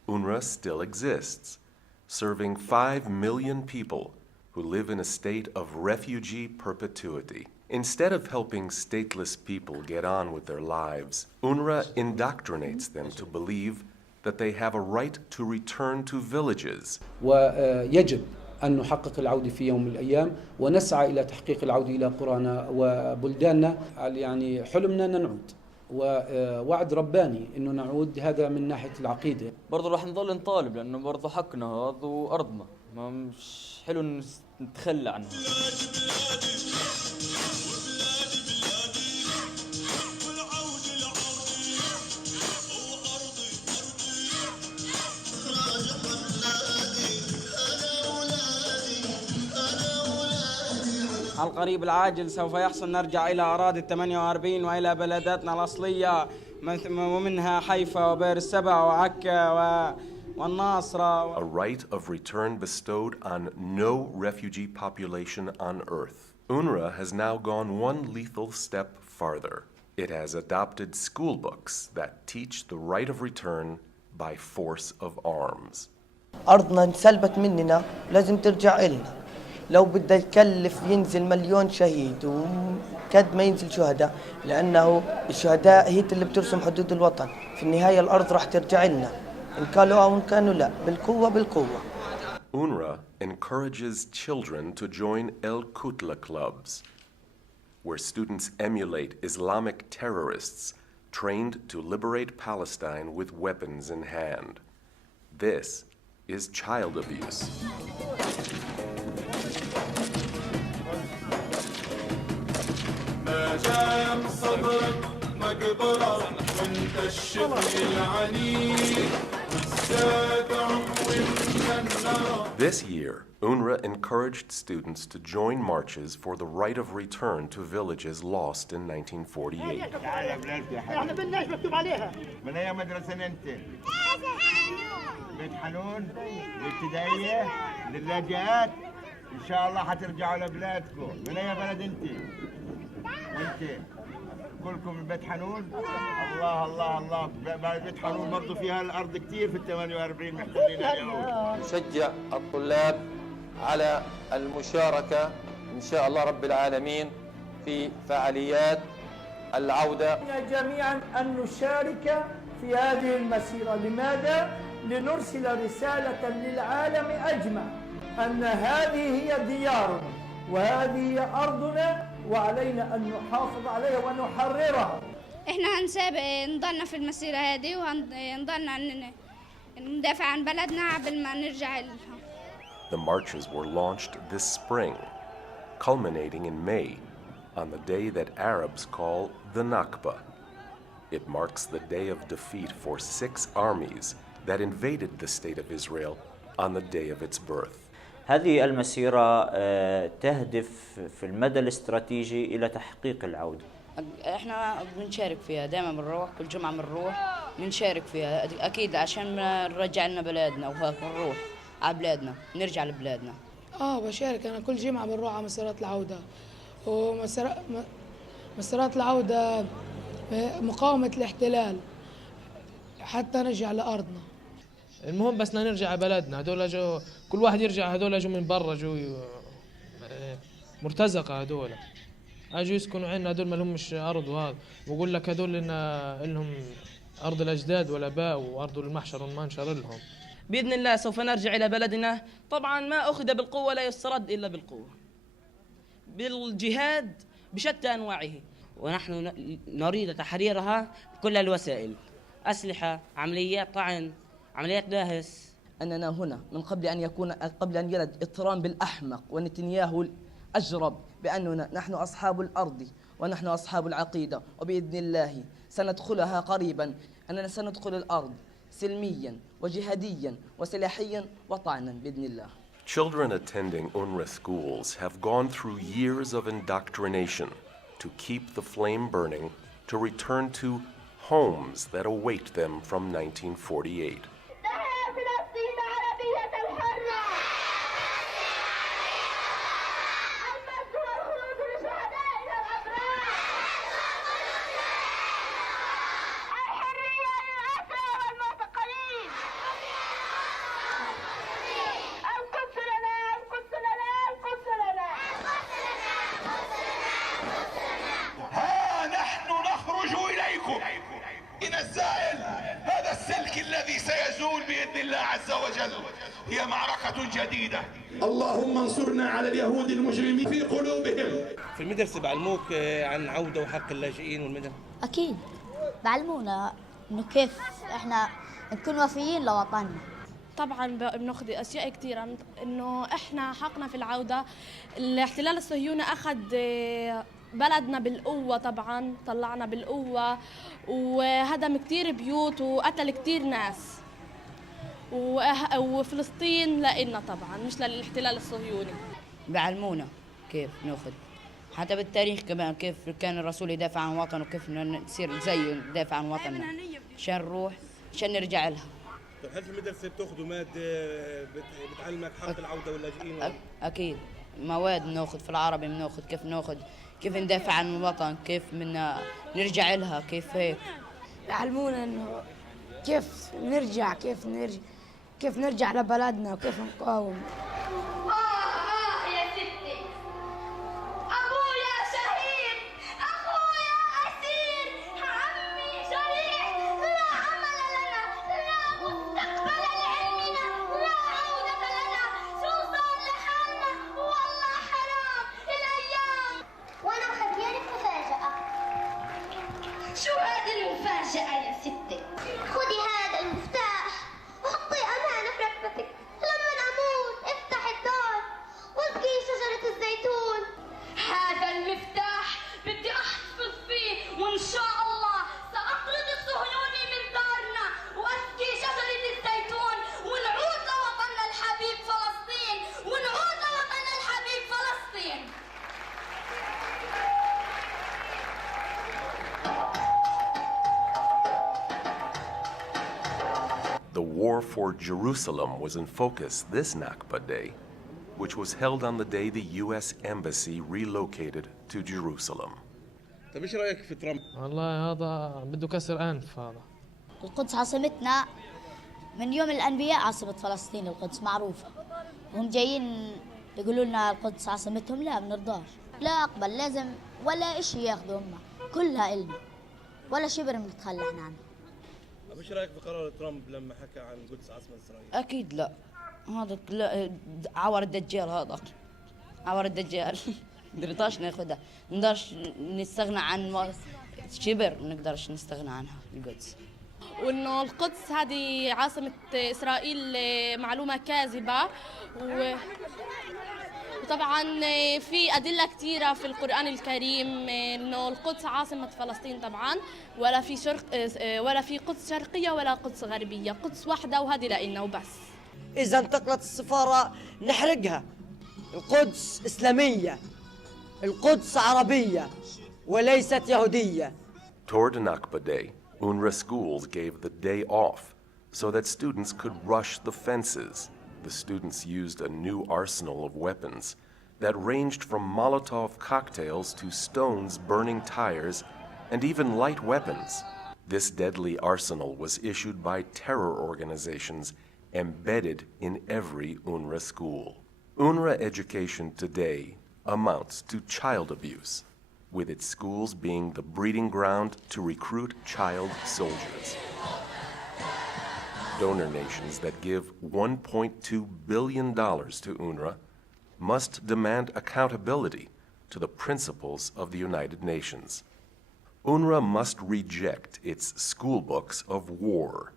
UNRWA still exists, serving 5 million people who live in a state of refugee perpetuity. Instead of helping stateless people get on with their lives, UNRWA indoctrinates them to believe that they have a right to return to villages. ويجب أن نحقق العودة في يوم من الأيام ونسعى إلى تحقيق العودة إلى قرانا وبلداننا. يعني حلمنا أن نعود ووعد رباني إنه نعود، هذا من ناحية العقيدة. برضه راح نضل نطالب لأنه برضه حقنا هذا وأرضنا، ما مش حلو نتخلى عنها. على القريب العاجل سوف يحصل نرجع إلى أراضي 48 وإلى بلداتنا الأصلية ومنها حيفا وبئر السبع وعكا والناصرة. A right of return bestowed on no refugee population on earth. UNRWA has now gone one lethal step farther. It has adopted school books that teach the right of return by force of arms. أرضنا انسلبت مننا لازم ترجع إلنا. لو بده يكلف ينزل 1,000,000 شهيد وكد ما ينزل شهداء، لأنه الشهداء هي اللي بترسم حدود الوطن. في النهاية الأرض راح ترجع لنا، إن كانوا أو إن كانوا لا، بالقوة بالقوة. UNRWA encourages children to join El Kutla clubs, where students emulate Islamic terrorists trained to liberate Palestine with weapons in hand. This is child abuse. This year, UNRWA encouraged students to join marches for the right of return to villages lost in 1948. من أي مدرسة أنت؟ بيت حنون الابتدائية للاجئات، إن شاء الله حترجعوا لبلادكم. من أي بلد أنت؟ وأنت؟ كلكم من بيت حنون؟ الله الله الله، بيت حنون برضه فيها الأرض كتير في 48 محتلين اليهود. نشجع الطلاب على المشاركة إن شاء الله رب العالمين في فعاليات العودة. جميعا أن نشارك في هذه المسيرة. لماذا؟ لنرسل رسالة للعالم أجمع أن هذه هي ديارنا وهذه هي أرضنا وعلينا أن نحافظ عليها ونحررها. إحنا نضلنا في المسيرة هذه ونضلنا ندافع عن بلدنا قبل ما نرجع لها. The marches were launched this spring culminating in May, on the day that Arabs call the Nakba. It marks the day of defeat for 6 armies that invaded the state of Israel on the day of its birth. هذه المسيرة تهدف في المدى الاستراتيجي إلى تحقيق العودة. احنا بنشارك فيها دائما، بنروح كل جمعة بنروح بنشارك فيها أكيد عشان نرجع لنا بلادنا، وهيك بنروح على بلادنا نرجع لبلادنا. بشارك أنا كل جمعة بنروح على مسيرات العودة، ومسيرات العودة مقاومة الاحتلال حتى نرجع لأرضنا. المهم بس نرجع على بلدنا. هذول جو كل واحد يرجع، هذول جو من برا، جو مرتزقة، هذول اجوا يسكنوا عندنا، هذول ما لهمش ارض. وهذا بقول لك هذول لهم ارض الاجداد والاباء وارض المحشر والمنشر لهم. باذن الله سوف نرجع الى بلدنا. طبعا ما اخذ بالقوه لا يسترد الا بالقوه، بالجهاد بشتى انواعه، ونحن نريد تحريرها بكل الوسائل، أسلحة، عمليات طعن، عمليات داهس. أننا هنا من قبل أن يرد إطرام بالأحمق ونتنياهو الأجرب بأننا نحن أصحاب الأرض ونحن أصحاب العقيدة، وبإذن الله سندخلها قريبا. أننا سندخل الأرض سلميا وجهاديا وسلاحيا وطعنا بإذن الله. Children attending UNRWA schools have gone through years of indoctrination to keep the flame burning, to return to homes that await them from 1948. هذا السلك الذي سيزول بإذن الله عز وجل هي معركة جديدة. اللهم انصرنا على اليهود المجرمين في قلوبهم. في المدرسة بعلموك عن العودة وحق اللاجئين والمدن؟ أكيد بعلمونا إنه كيف إحنا نكون وفيين لوطننا. طبعا بناخذ أشياء كثيرة، إنه إحنا حقنا في العودة. الاحتلال الصهيوني أخذ بلدنا بالقوة، طبعا طلعنا بالقوة وهدم كتير بيوت وقتل كتير ناس، وفلسطين لإلنا طبعا مش للاحتلال الصهيوني. بعلمونا كيف ناخذ، حتى بالتاريخ كمان كيف كان الرسول يدافع عن وطنه، وكيف نصير زيه ندافع عن وطننا عشان نروح عشان نرجع لها. طيب هل في المدرسة بتاخذوا مادة بتعلمك حق العودة واللاجئين؟ أكيد مواد بناخذ في العربي، بناخذ كيف ندافع عن الوطن، كيف نرجع لها، كيف هيك. يعلمونا انه كيف نرجع لبلدنا وكيف نقاوم. يا ستي، أبويا شهيد، أخويا أسير، عمي جريح، لا عمل لنا، لا مستقبل لعلمنا، لا عودة لنا، شو صار لحالنا؟ والله حرام الأيام. وأنا مخبيالك مفاجأة. شو هذه المفاجأة يا ستي؟ خذي هذا المفتاح وحطي أمانة في ركبتك، لما أموت افتحي الدار واسقي شجرة الزيتون. هذا المفتاح بدي أحفظ فيه، وإن شاء الله سأطرد الصهيوني من دارنا واسقي شجرة الزيتون، ونعود لوطننا الحبيب فلسطين، ونعود لوطننا الحبيب فلسطين. The war for Jerusalem was in focus this Nakba Day, which was held on the day the U.S. Embassy relocated to Jerusalem. طيب ايش رايك في ترامب؟ والله هذا بده كسر انف. هذا القدس عاصمتنا من يوم الانبياء، عاصمه فلسطين القدس معروفه، وهم جايين يقولوا لنا القدس عاصمتهم، لا بنرضاش، لا اقبل، لازم ولا شيء ياخذوا هم، كلها إلنا ولا شبر بنتخلى احنا عنها. طيب ايش رايك في قرار ترامب لما حكى عن القدس عاصمه اسرائيل؟ اكيد لا، هذا عور الدجال، هذا عور الدجال. نقدرش ناخذها، نقدرش نستغنى عن شبر، ما نقدرش نستغنى عنها القدس. وإنه القدس هذه عاصمة إسرائيل معلومة كاذبة، وطبعا في أدلة كثيرة في القرآن الكريم إنه القدس عاصمة فلسطين طبعا، ولا في ولا في قدس شرقية ولا قدس غربية، قدس واحدة وهذه لإلنا وبس. إذا انتقلت السفارة نحرقها. القدس إسلامية، القدس عربية وليست يهودية. Toward Nakba Day, UNRWA schools gave the day off so that students could rush the fences. The students used a new arsenal of weapons that ranged from Molotov cocktails to stones burning tires and even light weapons. This deadly arsenal was issued by terror organizations embedded in every UNRWA school. UNRWA education today amounts to child abuse, with its schools being the breeding ground to recruit child soldiers. Donor nations that give $1.2 billion to UNRWA must demand accountability to the principles of the United Nations. UNRWA must reject its school books of war,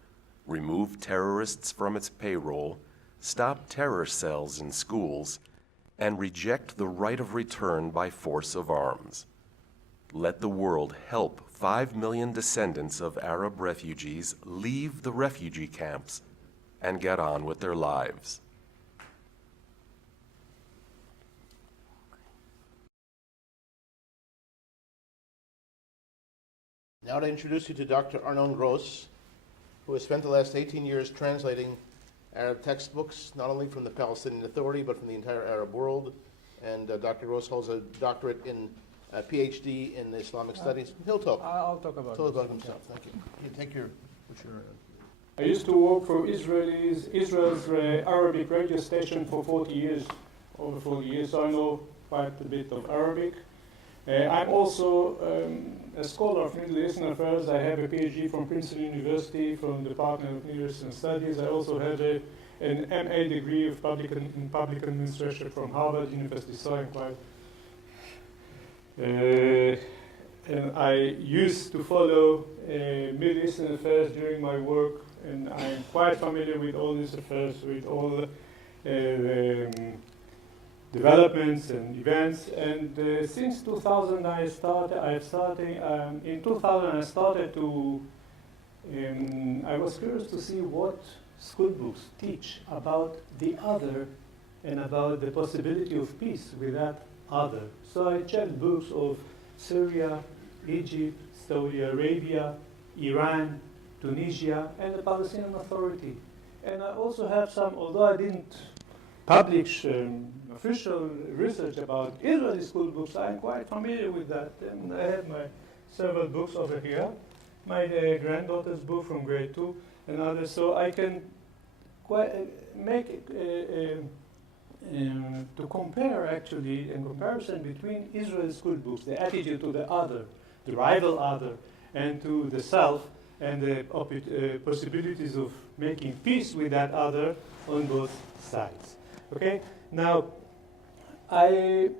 remove terrorists from its payroll, stop terror cells in schools, and reject the right of return by force of arms. Let the world help 5 million descendants of Arab refugees leave the refugee camps and get on with their lives. Now to introduce you to Dr. Arnon Gross, who has spent the last 18 years translating Arab textbooks, not only from the Palestinian Authority, but from the entire Arab world. And Dr. Gross holds a doctorate in a PhD in Islamic studies. He'll talk. I'll talk about himself. Thank you. You take your. I used to work for Israel's Arabic radio station for 40 years, over 40 years, so I know quite a bit of Arabic. I'm also a scholar of Middle Eastern affairs. I have a PhD from Princeton University, from the Department of Middle Eastern Studies. I also have an MA degree in public administration from Harvard University, so I'm quite. And I used to follow Middle Eastern affairs during my work, and I'm quite familiar with all these affairs, with all the developments and events. And since 2000, in 2000 I started to, I was curious to see what school books teach about the other and about the possibility of peace with that other. So I checked books of Syria, Egypt, Saudi Arabia, Iran, Tunisia, and the Palestinian Authority. And I also have some, although I didn't publish official research about Israeli school books, I'm quite familiar with that. And I have my several books over here, my granddaughter's book from grade 2 and others, so I can make to compare actually in comparison between Israeli school books, the attitude to the other, the rival other, and to the self, and the possibilities of making peace with that other on both sides. Okay, now I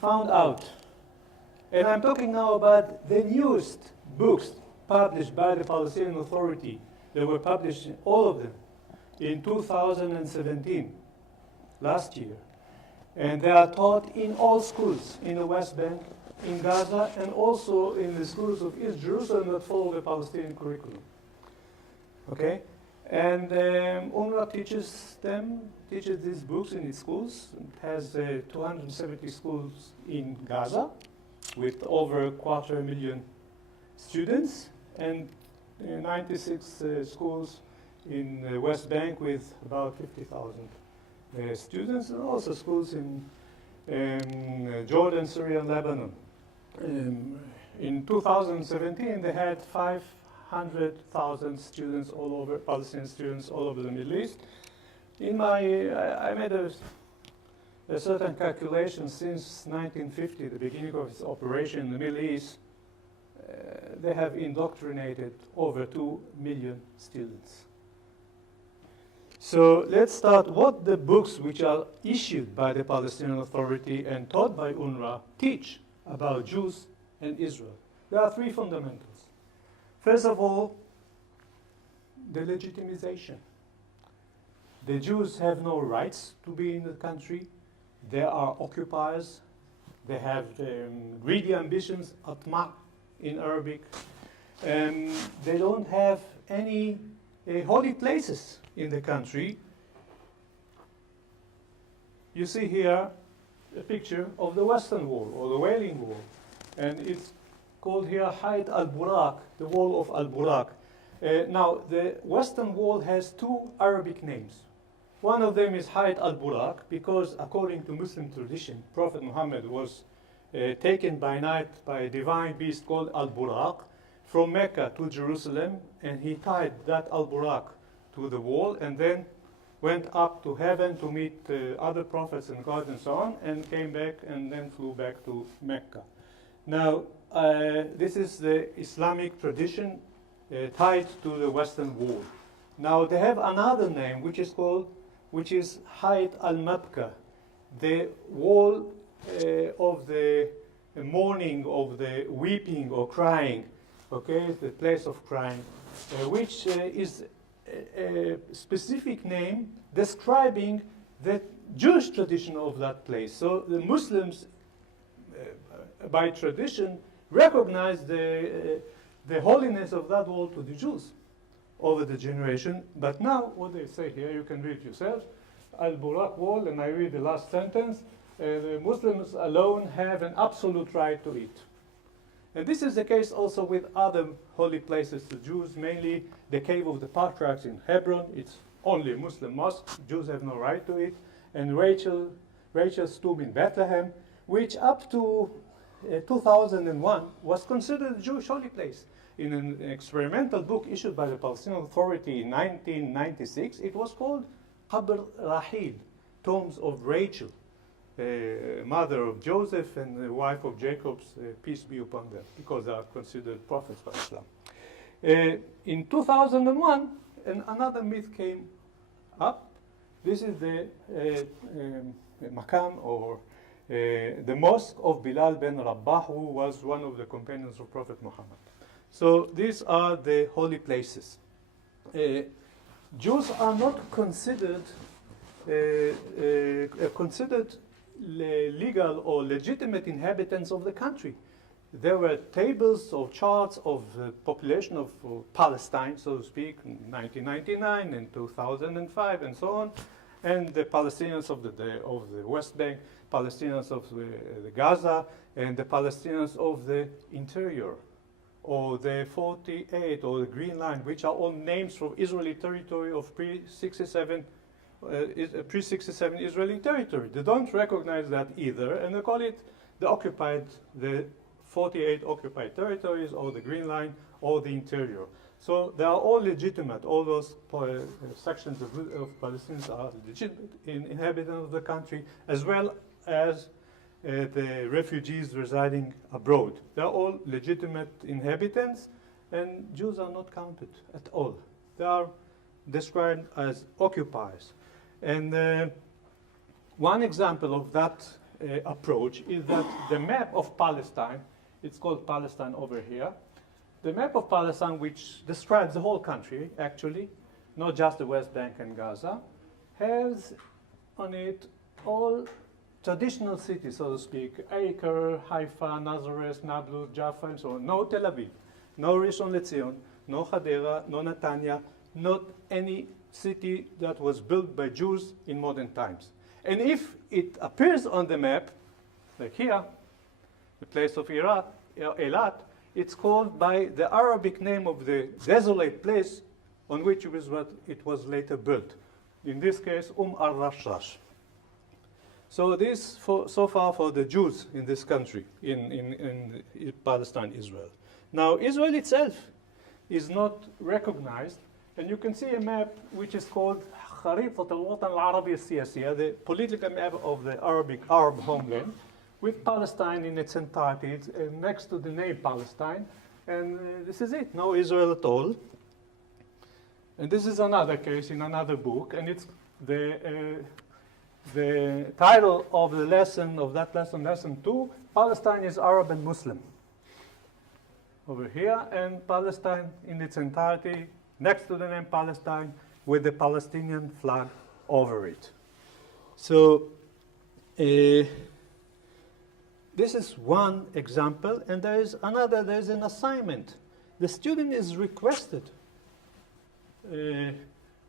found out, and I'm talking now about the newest books published by the Palestinian Authority. They were published, all of them, in 2017, last year. And they are taught in all schools in the West Bank, in Gaza, and also in the schools of East Jerusalem that follow the Palestinian curriculum. Okay? And UNRWA teaches these books in its schools. It has 270 schools in Gaza with over 250,000 students, and 96 schools in the West Bank with about 50,000 students, and also schools in Jordan, Syria, and Lebanon. In 2017, they had 500,000 students all over, Palestinian students all over the Middle East. I made a certain calculation since 1950, the beginning of its operation in the Middle East. They have indoctrinated over 2 million students. So let's start what the books which are issued by the Palestinian Authority and taught by UNRWA teach about Jews and Israel. There are 3 fundamentals. First of all, the legitimization. The Jews have no rights to be in the country. They are occupiers. They have greedy ambitions, atma in Arabic. They don't have any holy places in the country. You see here a picture of the Western Wall, or the Wailing Wall. And it's called here Hayt al-Buraq, the Wall of al-Buraq. Now, the Western Wall has two Arabic names. One of them is Hayt al-Buraq, because according to Muslim tradition, Prophet Muhammad was taken by night by a divine beast called al-Buraq from Mecca to Jerusalem, and he tied that al-Buraq to the wall and then went up to heaven to meet other prophets and God and so on, and came back and then flew back to Mecca. Now, this is the Islamic tradition tied to the Western Wall. Now, they have another name which is Hayt al-Mabka, the wall of the mourning, of the weeping or crying, okay, the place of crying, which is a specific name describing the Jewish tradition of that place. So the Muslims, by tradition, recognize the holiness of that wall to the Jews over the generation. But now, what they say here, you can read yourself, Al-Buraq wall, and I read the last sentence, the Muslims alone have an absolute right to it. And this is the case also with other holy places to Jews, mainly the cave of the patriarchs in Hebron. It's only a Muslim mosque. Jews have no right to it. And Rachel's tomb in Bethlehem, which up to 2001 was considered a Jewish holy place. In an experimental book issued by the Palestinian Authority in 1996, it was called Qabr Rahil, Tombs of Rachel, mother of Joseph and the wife of Jacob, peace be upon them, because they are considered prophets by Islam. In 2001, another myth came up. This is the Makam, or the mosque of Bilal ben Rabah, who was one of the companions of Prophet Muhammad. So these are the holy places. Jews are not considered legal or legitimate inhabitants of the country. There were tables or charts of the population of Palestine, so to speak, in 1999 and 2005 and so on, and the Palestinians of the West Bank, Palestinians of the Gaza, and the Palestinians of the interior, or the 48 or the Green Line, which are all names from Israeli territory of pre-67 Israeli territory. They don't recognize that either, and they call it the 48 occupied territories, or the Green Line, or the interior. So they are all legitimate. All those sections of Palestinians are legitimate inhabitants of the country, as well as the refugees residing abroad. They are all legitimate inhabitants, and Jews are not counted at all. They are described as occupiers. And one example of that approach is that the map of Palestine, it's called Palestine over here, the map of Palestine, which describes the whole country, actually, not just the West Bank and Gaza, has on it all traditional cities, so to speak, Acre, Haifa, Nazareth, Nablus, Jaffa, and so on. No Tel Aviv, no Rishon LeZion, no Hadera, no Netanya, not any city that was built by Jews in modern times. And if it appears on the map, like here, the place of Eilat, it's called by the Arabic name of the desolate place on which it was later built. In this case, al-Rashash. So this, so far for the Jews in this country, in Palestine, Israel. Now, Israel itself is not recognized, and you can see a map which is called خريطة الوطن العربي السياسية, the political map of the Arab homeland, with Palestine in its entirety. It's next to the name Palestine, and this is it, no Israel at all. And this is another case in another book, and it's the title of the lesson, of that lesson, lesson 2, Palestine is Arab and Muslim. Over here, and Palestine in its entirety, next to the name Palestine, with the Palestinian flag over it. So This is one example, and there is another, there is an assignment. The student is requested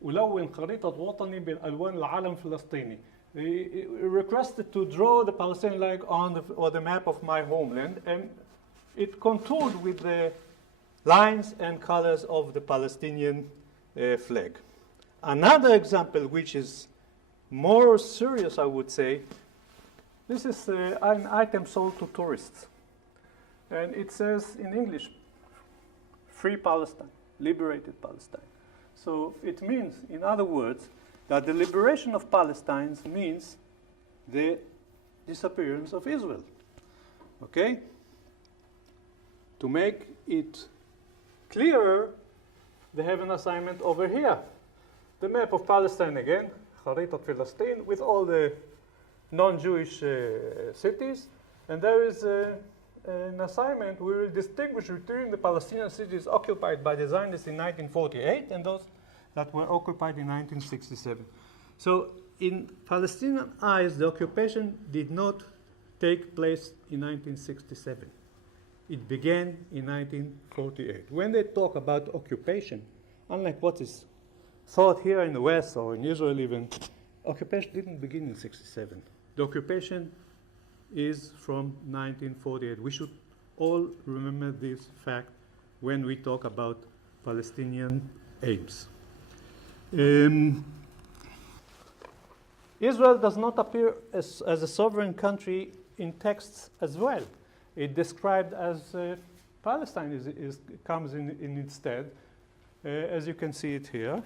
ألون خريطة وطني بالألوان العالم الفلسطيني. Requested to draw the Palestinian flag on the map of my homeland, and it contoured with the lines and colors of the Palestinian flag. Another example, which is more serious, I would say, this is an item sold to tourists. And it says in English, Free Palestine, Liberated Palestine. So it means, in other words, that the liberation of Palestine means the disappearance of Israel. Okay? To make it clearer, they have an assignment over here. The map of Palestine again, خريطة فلسطين, with all the non-Jewish cities. And there is an assignment. We will distinguish between the Palestinian cities occupied by the Zionists in 1948 and those that were occupied in 1967. So in Palestinian eyes, the occupation did not take place in 1967. It began in 1948. When they talk about occupation, unlike what is thought here in the West or in Israel even, occupation didn't begin in 1967. The occupation is from 1948. We should all remember this fact when we talk about Palestinian aims. Israel does not appear as a sovereign country in texts as well. It described as Palestine comes in its as you can see it here.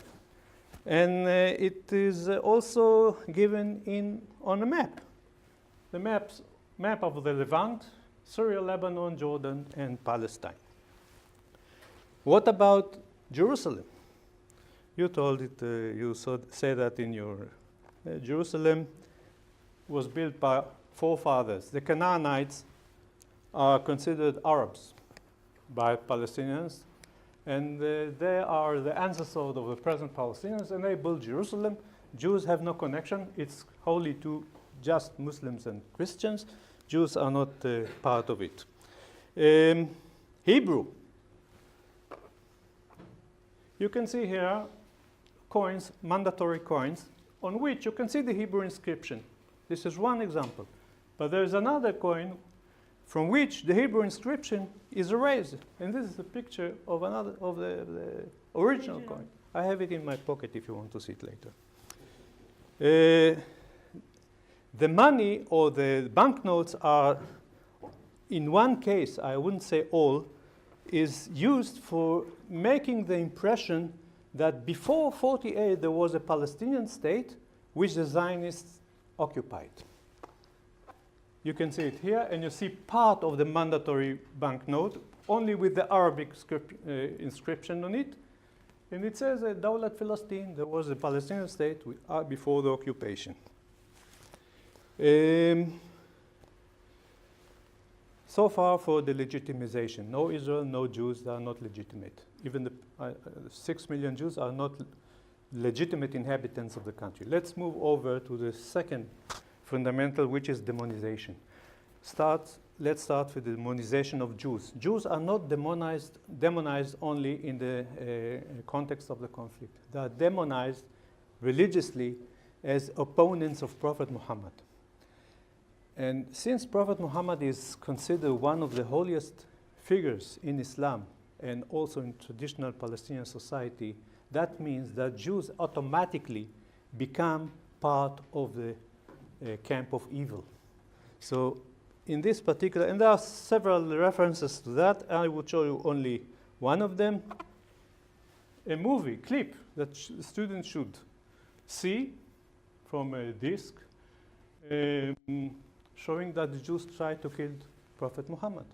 And it is also given on a map. The map of the Levant, Syria, Lebanon, Jordan, and Palestine. What about Jerusalem? You told it, you say that in your Jerusalem was built by forefathers. The Canaanites are considered Arabs by Palestinians, and they are the ancestors of the present Palestinians, and they built Jerusalem. Jews have no connection. It's holy to just Muslims and Christians. Jews are not part of it. Hebrew. You can see here coins, mandatory coins, on which you can see the Hebrew inscription. This is one example. But there is another coin from which the Hebrew inscription is erased. And this is a picture of the original coin. I have it in my pocket if you want to see it later. The money or the banknotes are, in one case, I wouldn't say all, is used for making the impression that before 48 there was a Palestinian state which the Zionists occupied. You can see it here, and you see part of the mandatory banknote, only with the Arabic inscription on it. And it says that Dawlat Palestine, there was a Palestinian state before the occupation. So far for the legitimization. No Israel, no Jews, they are not legitimate. Even the 6 million Jews are not legitimate inhabitants of the country. Let's move over to the second fundamental, which is demonization. Let's start with the demonization of Jews. Jews are not demonized only in the context of the conflict. They are demonized religiously as opponents of Prophet Muhammad. And since Prophet Muhammad is considered one of the holiest figures in Islam and also in traditional Palestinian society, that means that Jews automatically become part of the camp of evil. So in this particular, and there are several references to that, I will show you only one of them. A movie clip that students should see from a disc showing that the Jews tried to kill Prophet Muhammad.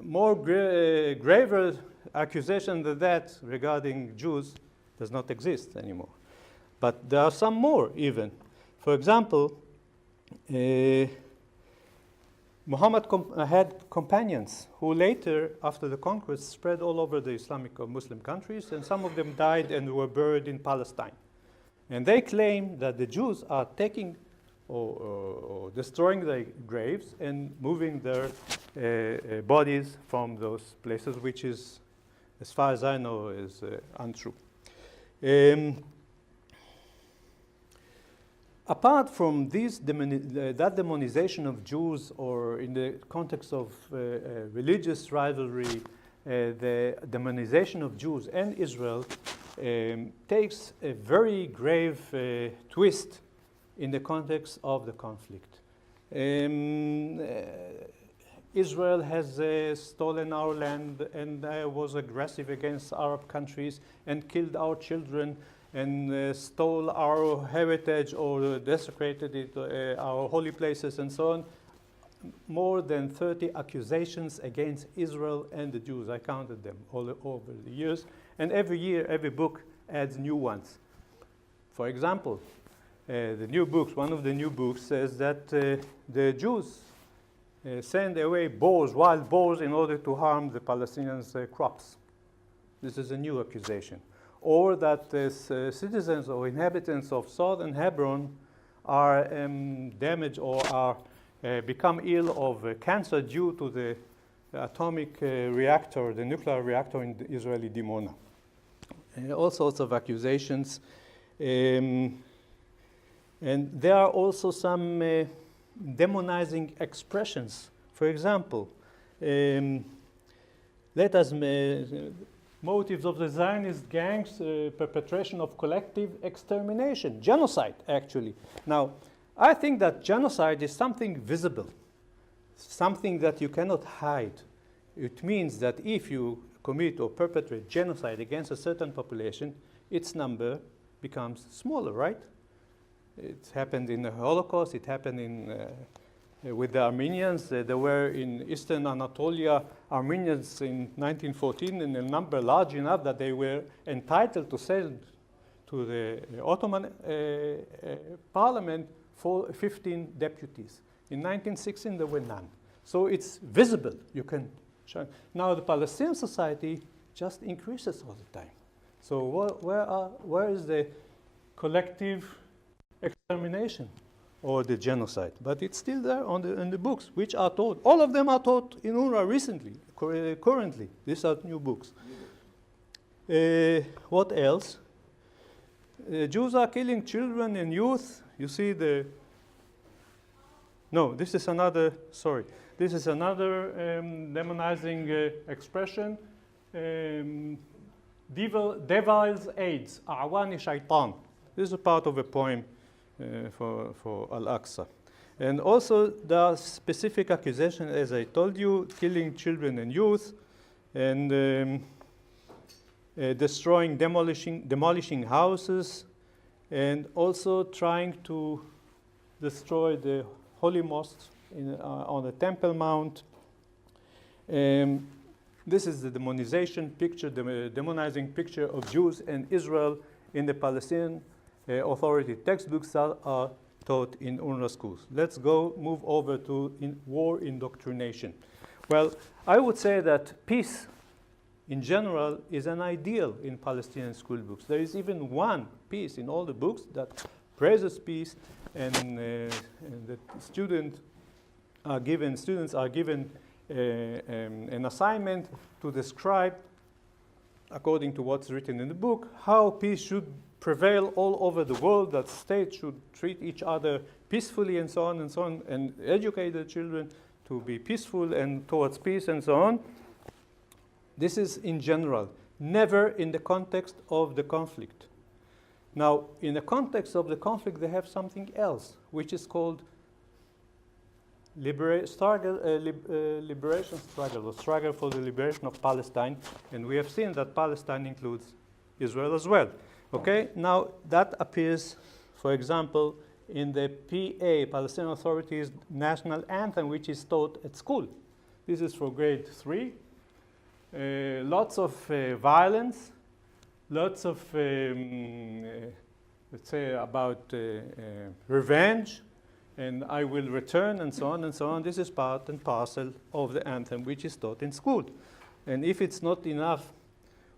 More graver accusation than that regarding Jews does not exist anymore. But there are some more even. For example, Muhammad had companions who later, after the conquest, spread all over the Islamic or Muslim countries, and some of them died and were buried in Palestine. And they claim that the Jews are taking or destroying their graves and moving their bodies from those places, which is, as far as I know, is untrue. Apart from that demonization of Jews, or in the context of religious rivalry, the demonization of Jews and Israel takes a very grave twist in the context of the conflict. Israel has stolen our land and was aggressive against Arab countries and killed our children and stole our heritage or desecrated it, our holy places and so on. More than 30 accusations against Israel and the Jews. I counted them all over the years. And every year, every book adds new ones. For example, the new books, one of the new books says that the Jews send away boars, wild boars, in order to harm the Palestinians' crops. This is a new accusation. Or that citizens or inhabitants of southern Hebron are damaged or are become ill of cancer due to the atomic reactor, the nuclear reactor in the Israeli Dimona. All sorts of accusations. And there are also some demonizing expressions. For example, let us motives of the Zionist gangs, perpetration of collective extermination, genocide, actually. Now, I think that genocide is something visible, something that you cannot hide. It means that if you commit or perpetrate genocide against a certain population, its number becomes smaller, right? It happened in the Holocaust, it happened with the Armenians. There were in Eastern Anatolia Armenians in 1914 in a number large enough that they were entitled to send to the Ottoman parliament for 15 deputies. In 1916 there were none. So it's visible. You can show. Now the Palestinian society just increases all the time. So where is the collective extermination or the genocide? But it's still there in the books, which are taught. All of them are taught in UNRWA recently, currently. These are new books. What else? Jews are killing children and youth. You see the... No, this is another, sorry. This is another demonizing expression. Devil's aids, A'wani shaitan. This is a part of a poem for Al-Aqsa. And also there are specific accusations, as I told you, killing children and youth, and destroying, demolishing houses, and also trying to destroy the holy mosques on the Temple Mount. This is the demonization picture, the demonizing picture of Jews and Israel in the Palestinian Authority textbooks that are taught in UNRWA schools. Let's move over to war indoctrination. Well, I would say that peace in general is an ideal in Palestinian school books. There is even one piece in all the books that praises peace, and the students are given an assignment to describe, according to what's written in the book, how peace should prevail all over the world, that states should treat each other peacefully and so on, and educate the children to be peaceful and towards peace and so on. This is in general, never in the context of the conflict. Now, in the context of the conflict, they have something else, which is called liberation struggle, or struggle for the liberation of Palestine. And we have seen that Palestine includes Israel as well. Okay, now that appears, for example, in the PA, Palestinian Authority's national anthem, which is taught at school. This is for grade 3. Lots of violence, lots of, let's say, about revenge, and I will return, and so on and so on. This is part and parcel of the anthem which is taught in school. And if it's not enough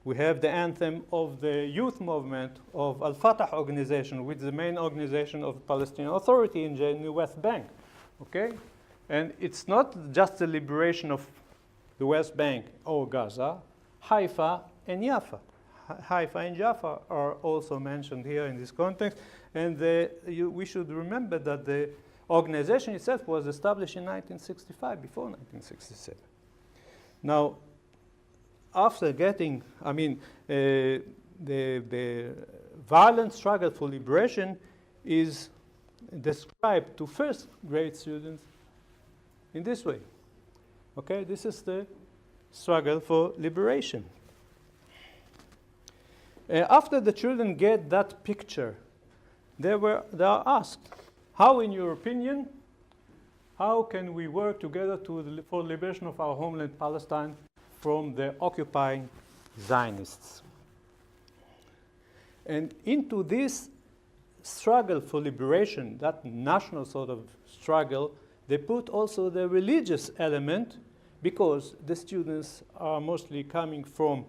We have the anthem of the youth movement of Al-Fatah organization, which is the main organization of the Palestinian Authority in the West Bank. Okay? And it's not just the liberation of the West Bank or Gaza. Haifa and Jaffa. Haifa and Jaffa are also mentioned here in this context. And we should remember that the organization itself was established in 1965, before 1967. Now, after getting, the violent struggle for liberation is described to first grade students in this way. Okay, this is the struggle for liberation. After the children get that picture, they are asked, how, in your opinion, how can we work together for the liberation of our homeland Palestine from the occupying Zionists? And into this struggle for liberation, that national sort of struggle, they put also the religious element, because the students are mostly coming from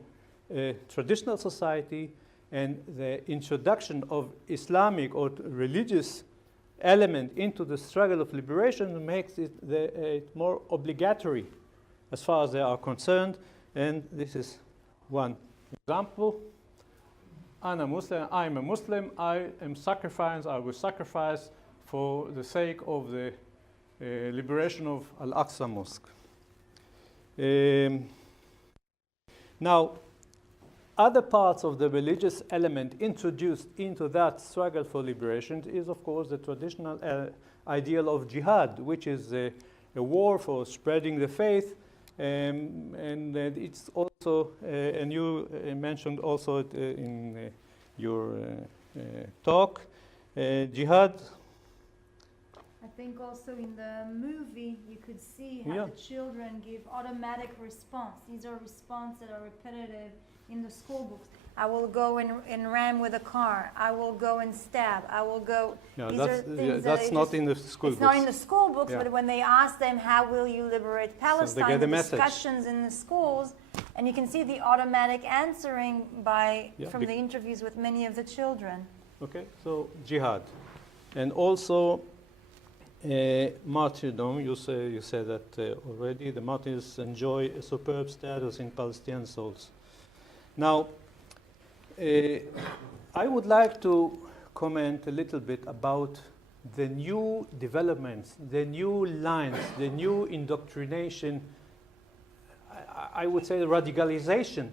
a traditional society, and the introduction of Islamic or religious element into the struggle of liberation makes it more obligatory as far as they are concerned. And this is one example. I'm a Muslim, I will sacrifice for the sake of the liberation of Al-Aqsa Mosque. Now, other parts of the religious element introduced into that struggle for liberation is, of course, the traditional ideal of jihad, which is a war for spreading the faith. And it's also, and you mentioned also in your talk, jihad. I think also in the movie you could see how the children give automatic response. These are responses that are repetitive in the school books. I will go and ram with a car. I will go and stab. I will go. No, These are things that's not in the school books. It's not in the school books, but when they ask them, how will you liberate Palestine, so they get the message. discussions in the schools, and you can see the automatic answering from the interviews with many of the children. Okay, so jihad. And also martyrdom, you said that already. The martyrs enjoy a superb status in Palestinian souls. Now, I would like to comment a little bit about the new developments, the new lines, the new indoctrination, I would say the radicalization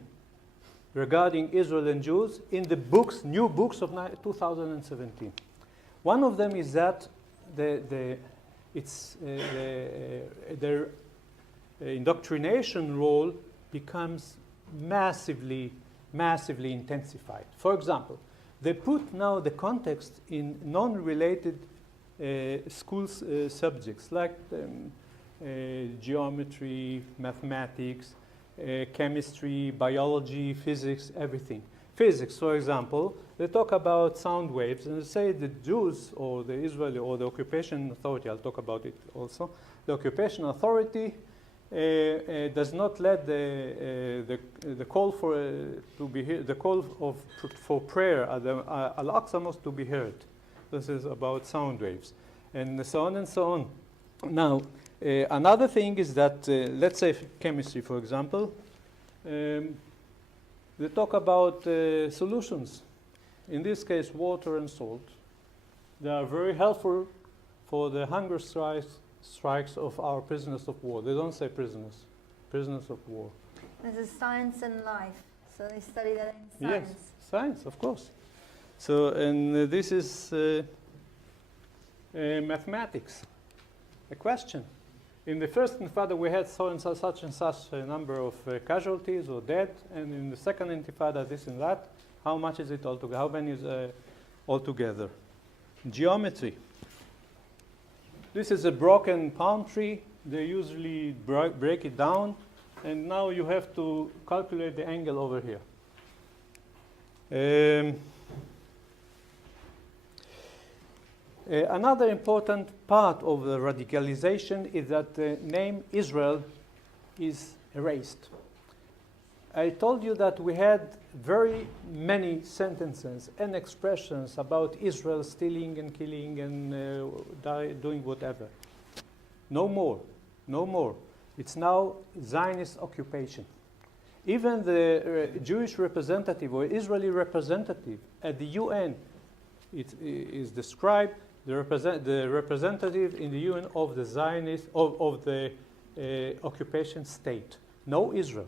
regarding Israel and Jews in the books, new books of 2017. One of them is that their indoctrination role becomes massively intensified. For example, they put now the context in non-related school subjects like geometry, mathematics, chemistry, biology, physics, everything. Physics, for example, they talk about sound waves, and they say the Jews or the Israeli or the occupation authority, I'll talk about it also, the occupation authority does not let the call for prayer at the Al-Aqsa Mosque to be heard. This is about sound waves, and so on and so on. Now, another thing is that let's say chemistry, for example, they talk about solutions. In this case, water and salt. They are very helpful for the hunger strikes of our prisoners of war. They don't say prisoners of war. This is science and life. So they study that in science. Yes, science, of course. So, and this is mathematics. A question. In the first Intifada, we had so and such a number of casualties or dead, and in the second Intifada, this and that. How much is it altogether? How many is altogether? Geometry. This is a broken palm tree. They usually break it down, and now you have to calculate the angle over here. Another important part of the radicalization is that the name Israel is erased. I told you that we had very many sentences and expressions about Israel stealing and killing and doing whatever. No more, no more. It's now Zionist occupation. Even the Jewish representative or Israeli representative at the UN, it is described the representative in the UN of the Zionist of the occupation state. No Israel.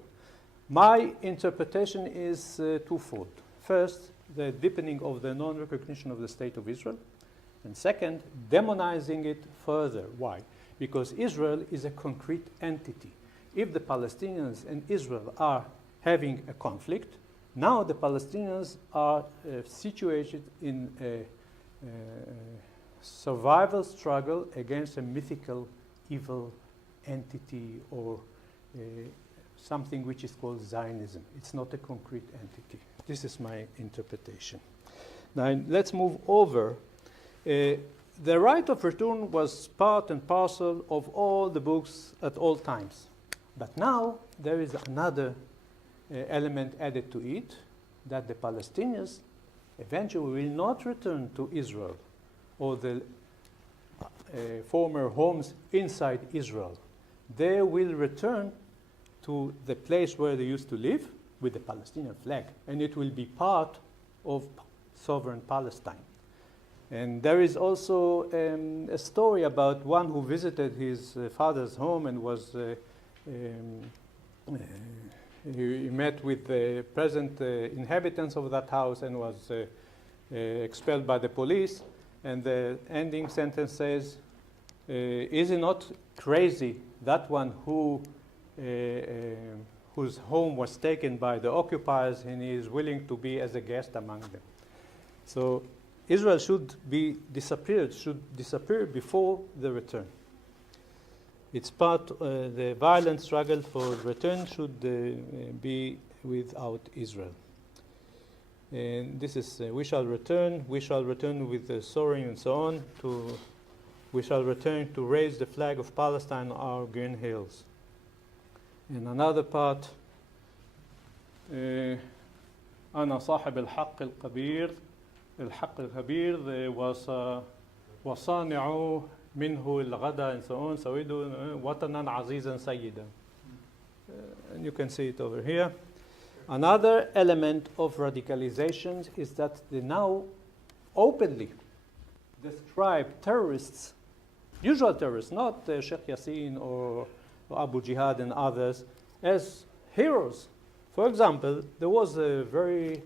My interpretation is twofold. First, the deepening of the non-recognition of the state of Israel, and second, demonizing it further. Why? Because Israel is a concrete entity. If the Palestinians and Israel are having a conflict, now the Palestinians are situated in a survival struggle against a mythical evil entity or something which is called Zionism. It's not a concrete entity. This is my interpretation. Now let's move over. The right of return was part and parcel of all the books at all times. But now there is another element added to it, that the Palestinians eventually will not return to Israel or the former homes inside Israel. They will return to the place where they used to live with the Palestinian flag, and it will be part of sovereign Palestine. And there is also a story about one who visited his father's home and was he met with the present inhabitants of that house and was expelled by the police. And the ending sentence says, is he not crazy, that one whose home was taken by the occupiers, and he is willing to be as a guest among them. So Israel should disappear before the return. It's part, the violent struggle for return should be without Israel. And this is, we shall return with the soaring and so on, we shall return to raise the flag of Palestine on our green hills. In another part, أنا صاحب الحق الكبير وصانع منه الغدا and so on, سويد وطنا عزيزا سيدا. And you can see it over here. Another element of radicalization is that they now openly describe terrorists, usual terrorists, not Sheikh Yassin or Abu Jihad and others, as heroes. For example, there was a very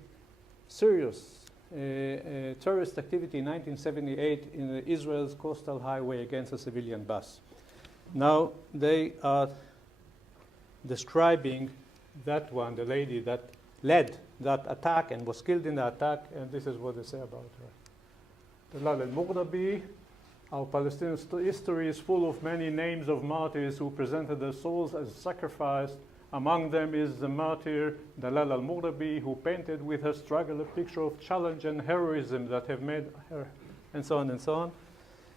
serious terrorist activity in 1978 in Israel's coastal highway against a civilian bus. Now they are describing that one, the lady that led that attack and was killed in the attack, and this is what they say about her. Dalal al-Mughrabi, our Palestinian history is full of many names of martyrs who presented their souls as sacrifice. Among them is the martyr Dalal al-Mughrabi, who painted with her struggle a picture of challenge and heroism that have made her, and so on and so on.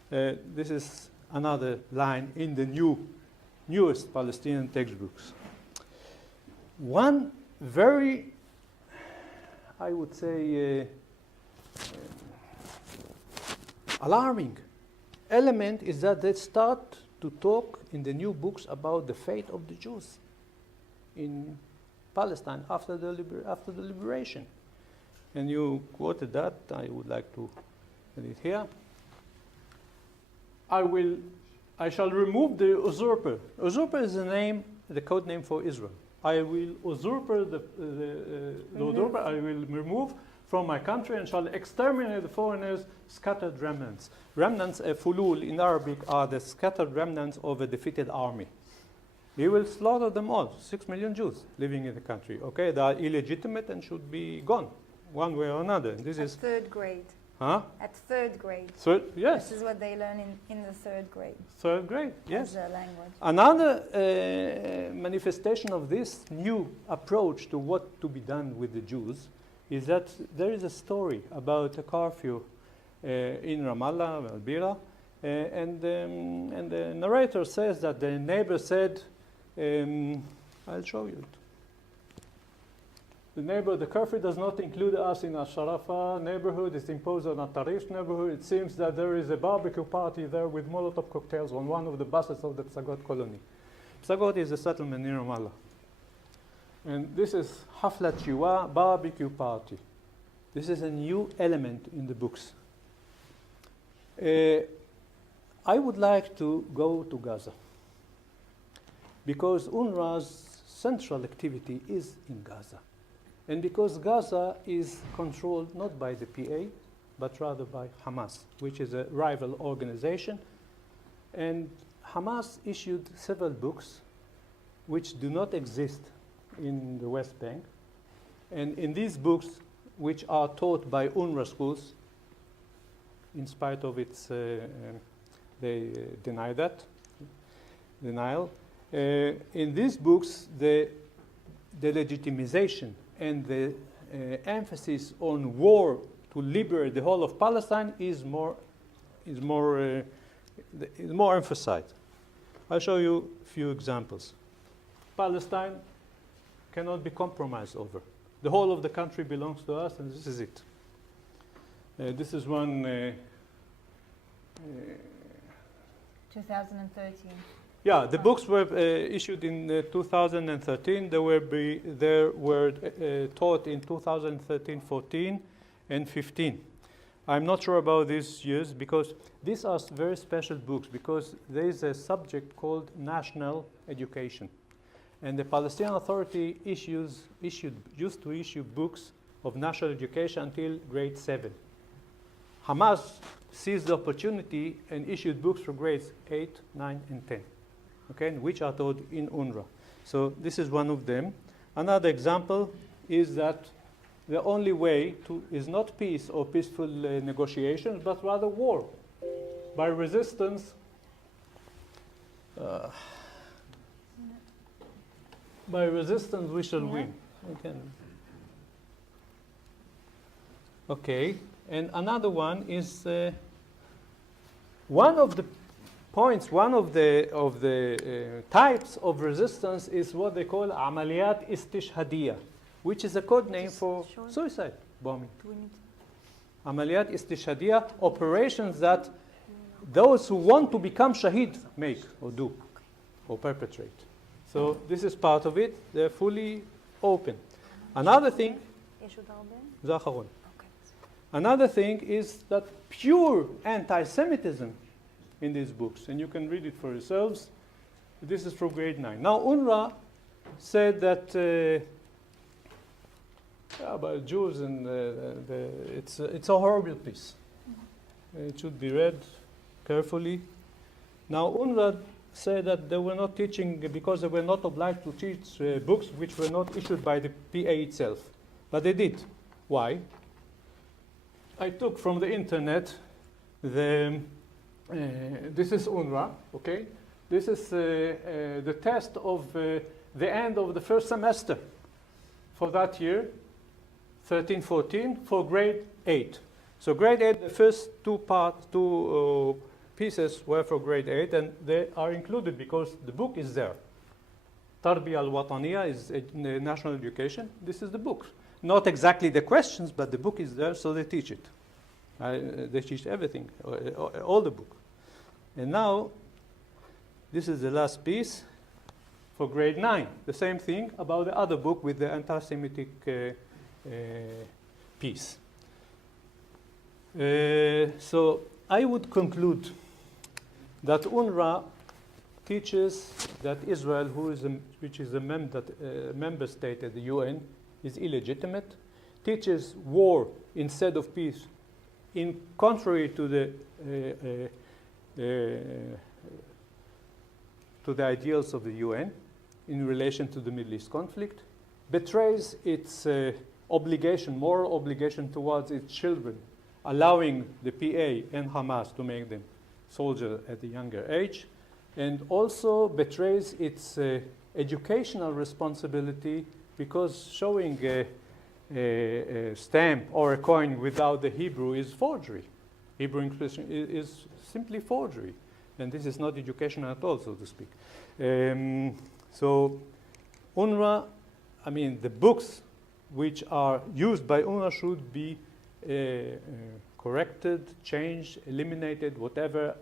This is another line in the newest Palestinian textbooks. One very, I would say, alarming element is that they start to talk in the new books about the fate of the Jews in Palestine after the liberation. And you quoted that. I would like to put it here. I shall remove the usurper. Usurper is the code name for Israel. I will usurper the usurper. I will remove from my country and shall exterminate the foreigners, scattered remnants. Remnants, fulul in Arabic, are the scattered remnants of a defeated army. He will slaughter them all, 6 million Jews living in the country. Okay, they are illegitimate and should be gone, one way or another. This is third grade. Huh? At third grade. Yes. This is what they learn in the third grade. Third grade, yes. As a language. Another manifestation of this new approach to what to be done with the Jews is that there is a story about a curfew in Ramallah, Al-Bira, and the narrator says that the neighbor said, I'll show you it. The curfew does not include us in Al-Sharafa neighborhood. It's imposed on Al-Tarif neighborhood. It seems that there is a barbecue party there with Molotov cocktails on one of the buses of the Psagot colony. Psagot is a settlement near Ramallah. And this is Haflat Shiwa, barbecue party. This is a new element in the books. I would like to go to Gaza because UNRWA's central activity is in Gaza. And because Gaza is controlled not by the PA, but rather by Hamas, which is a rival organization. And Hamas issued several books which do not exist in the West Bank. And in these books, which are taught by UNRWA schools, in spite of its, they deny that, denial. In these books, the legitimization and the emphasis on war to liberate the whole of Palestine is more emphasized. I'll show you a few examples. Palestine cannot be compromised over. The whole of the country belongs to us, and this is it. This is one 2013. Yeah, the books were issued in 2013. They were taught in 2013, 14, and 15. I'm not sure about these years because these are very special books because there is a subject called national education. And the Palestinian Authority used to issue books of national education until grade 7. Hamas seized the opportunity and issued books for grades 8, 9, and 10. Okay, which are taught in UNRWA. So this is one of them. Another example is that the only way is not peace or peaceful negotiations, but rather war. By resistance, we shall win. Okay, and another one is one of the points, one of the types of resistance is what they call Amaliyat Istishhadiyya, which is a code name for suicide bombing. Amaliyat Istishhadiyya, operations that those who want to become shaheed make or do or perpetrate. So this is part of it. They're fully open. Another thing, another thing is that pure anti-Semitism in these books, and you can read it for yourselves. This is from grade 9. Now, UNRWA said that about Jews, and it's a horrible piece. It should be read carefully. Now, UNRWA said that they were not teaching because they were not obliged to teach books which were not issued by the PA itself, but they did. Why? I took from the internet this is UNRWA, okay? This is the test of the end of the first semester for that year, 13-14, for grade 8. So grade 8, the first two pieces were for grade 8, and they are included because the book is there. Tarbiya al-Wataniya is national education. This is the book. Not exactly the questions, but the book is there, so they teach it. They teach everything, all the book. And now, this is the last piece for grade 9. The same thing about the other book with the anti-Semitic piece. So I would conclude that UNRWA teaches that Israel, which is a member state at the UN, is illegitimate, teaches war instead of peace, in contrary to the ideals of the UN in relation to the Middle East conflict, betrays its moral obligation towards its children, allowing the PA and Hamas to make them soldiers at a younger age, and also betrays its educational responsibility because showing a stamp or a coin without the Hebrew is forgery. Hebrew English is simply forgery, and this is not education at all, so to speak. So UNRWA, the books which are used by UNRWA should be corrected, changed, eliminated, whatever,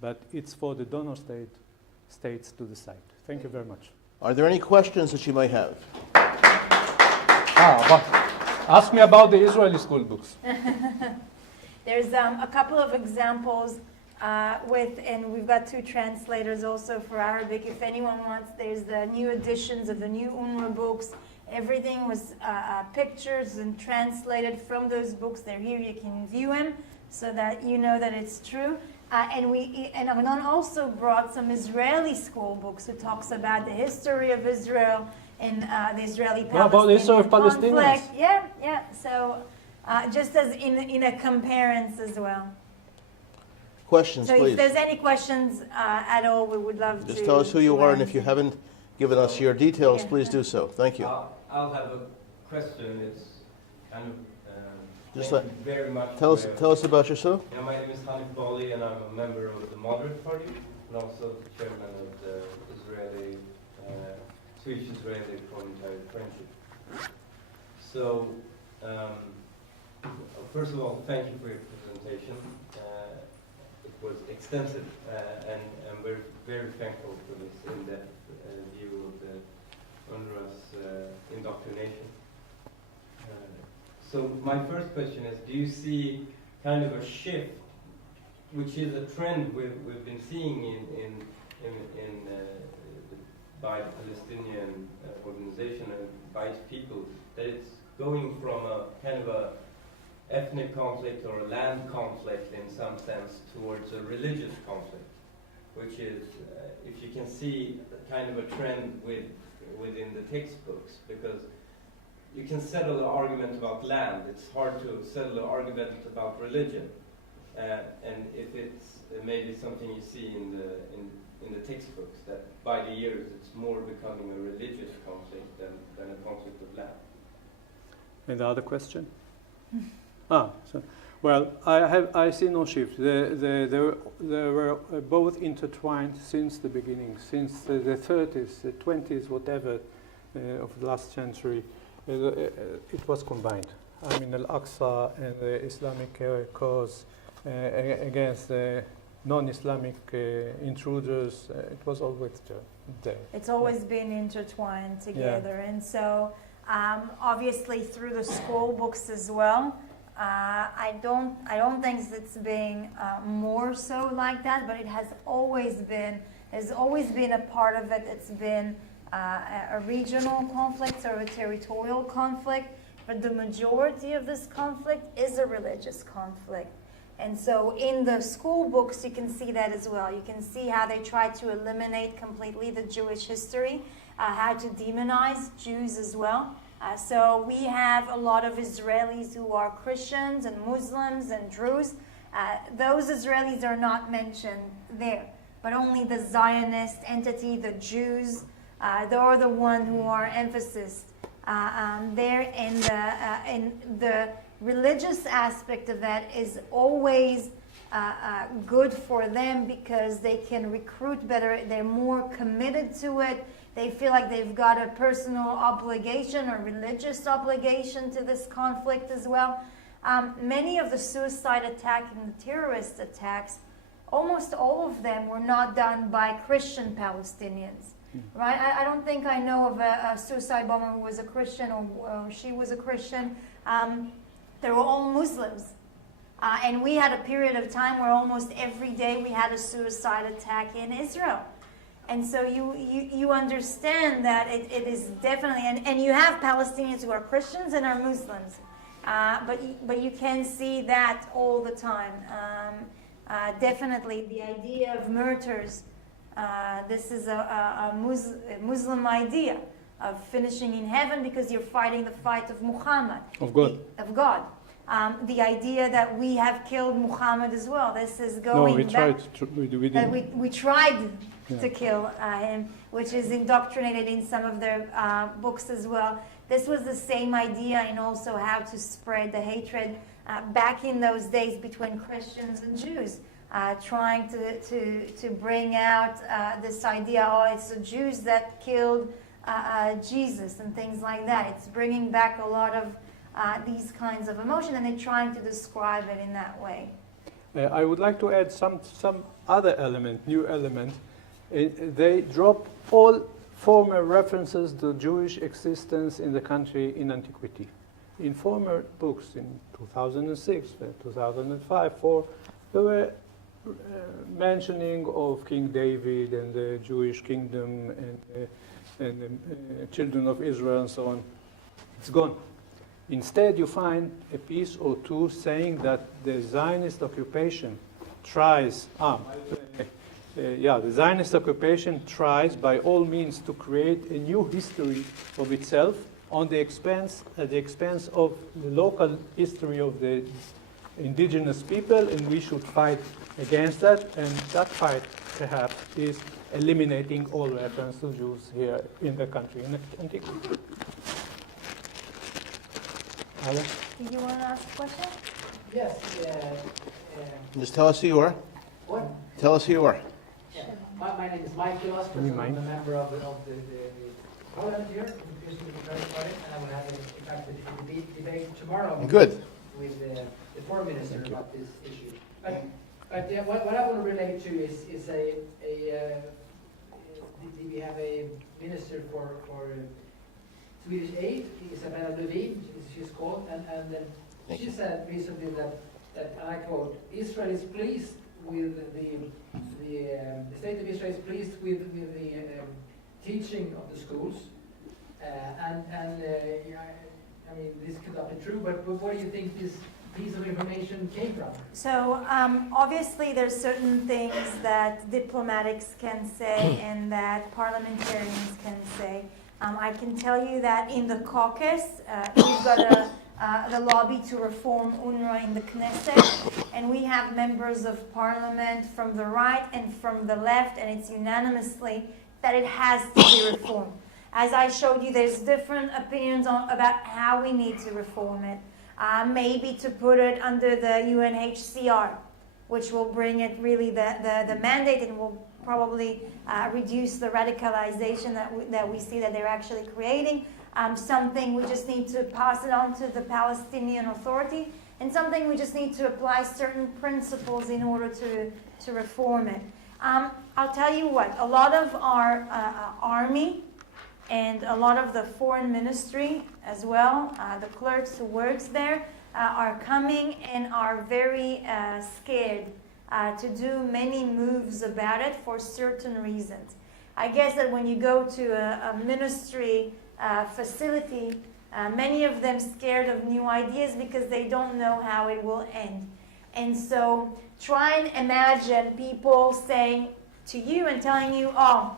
but it's for the donor states to decide. Thank you very much. Are there any questions that you might have? Ask me about the Israeli school books. There's a couple of examples and we've got 2 translators also for Arabic. If anyone wants, there's the new editions of the new UNRWA books. Everything was pictures and translated from those books. They're here, you can view them so that you know that it's true. And Arnon also brought some Israeli school books who talks about the history of Israel and the Israeli-Palestinian about the history of conflict. Palestinians? Yeah. So just as in a comparison as well. Questions, so please. if there's any questions at all, we would love to. Just tell us who you are, and if you answer. haven't given us your details, please do so. Thank you. I'll have a question. It's kind of Just thank you very much. tell us about yourself. My name is Hanif Bali, and I'm a member of the Moderate Party, and also the chairman of the Israeli, Swedish-Israeli Parliamentary Friendship. So, first of all, thank you for your presentation. It was extensive, and we're very thankful for this in-depth view of the UNRWA's indoctrination. So my first question is, do you see kind of a shift, which is a trend we've been seeing by the Palestinian organization and by its people, that it's going from a kind of a ethnic conflict or a land conflict in some sense towards a religious conflict, which is, if you can see kind of a trend within the textbooks, because you can settle the argument about land. It's hard to settle the argument about religion, and if it's maybe something you see in the textbooks, that by the years it's more becoming a religious conflict than a conflict of land. And the other question? Well, I see no shift. They were both intertwined since the beginning, since the 30s, the 20s, whatever, of the last century. It was combined. I mean, Al-Aqsa and the Islamic cause against the non-Islamic intruders, it was always there. It's always been intertwined together. And so, obviously through the school books as well, I don't think it's being more so like that, but it has always been, there's always been a part of it. It's been a regional conflict or a territorial conflict, but the majority of this conflict is a religious conflict. And so in the school books, you can see that as well. You can see how they try to eliminate completely the Jewish history, how to demonize Jews as well. So we have a lot of Israelis who are Christians and Muslims and Druze. Those Israelis are not mentioned there, but only the Zionist entity, the Jews, they are the one who are emphasized there. And the religious aspect of that is always good for them because they can recruit better. They're more committed to it. They feel like they've got a personal obligation or religious obligation to this conflict as well. Many of the suicide attacks and the terrorist attacks, almost all of them were not done by Christian Palestinians. Right? I don't think I know of a suicide bomber who was a Christian or she was a Christian. They were all Muslims. And we had a period of time where almost every day we had a suicide attack in Israel. And so you understand that it is definitely, and you have Palestinians who are Christians and are Muslims. But you can see that all the time. Definitely the idea of martyrs, this is a Muslim idea of finishing in heaven because you're fighting the fight of Muhammad. Of God. Of God. The idea that we have killed Muhammad as well. This is going back. We tried to kill him, which is indoctrinated in some of their books as well. This was the same idea, and also how to spread the hatred back in those days between Christians and Jews, trying to bring out this idea, oh, it's the Jews that killed Jesus and things like that. It's bringing back a lot of these kinds of emotion, and they're trying to describe it in that way. I would like to add some other element, new element. They drop all former references to Jewish existence in the country in antiquity. In former books, in 2006, 2005, 2004, there were mentioning of King David and the Jewish kingdom and the children of Israel and so on. It's gone. Instead, you find a piece or two saying that the Zionist occupation tries, the Zionist occupation tries by all means to create a new history of itself at the expense of the local history of the indigenous people, and we should fight against that. And that fight, perhaps, is eliminating all reference to Jews here in the country in antiquity. Did you want to ask a question? Yes. Just tell us who you are. What? Tell us who you are. Yeah. My name is Mike Gillespie. I'm a member of the parliament here, the Christian Democratic Party, and I will have, in fact, a debate tomorrow. Good. With the foreign minister about this issue. But what I want to relate to is we have a minister for Swedish aid, Isabella Lövin, she's called, and she said recently that, and I quote, Israel is pleased with the state of Israel is pleased with the teaching of the schools, I mean, this could not be true, but where do you think this piece of information came from? So obviously there's certain things that diplomatics can say and that parliamentarians can say. I can tell you that in the caucus, we've got the lobby to reform UNRWA in the Knesset, and we have members of parliament from the right and from the left, and it's unanimously that it has to be reformed. As I showed you, there's different opinions about how we need to reform it. Maybe to put it under the UNHCR, which will bring it really the mandate and will probably reduce the radicalization that we see that they're actually creating. Something we just need to pass it on to the Palestinian Authority, and something we just need to apply certain principles in order to reform it. I'll tell you what, a lot of our army and a lot of the foreign ministry as well, the clerks who works there, are coming and are very scared to do many moves about it for certain reasons. I guess that when you go to a ministry facility, many of them scared of new ideas because they don't know how it will end. And so try and imagine people saying to you and telling you, oh,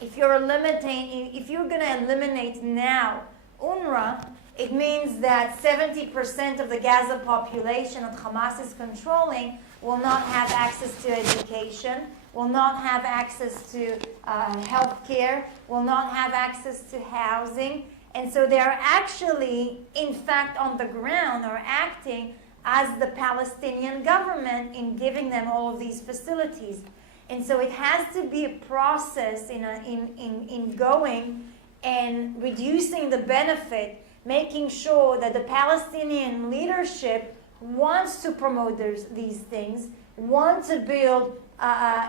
if you're going to eliminate now UNRWA, it means that 70% of the Gaza population that Hamas is controlling will not have access to education, will not have access to health care, will not have access to housing. And so they are actually, in fact, on the ground are acting as the Palestinian government in giving them all of these facilities. And so it has to be a process in going and reducing the benefit, making sure that the Palestinian leadership wants to promote these things, want to build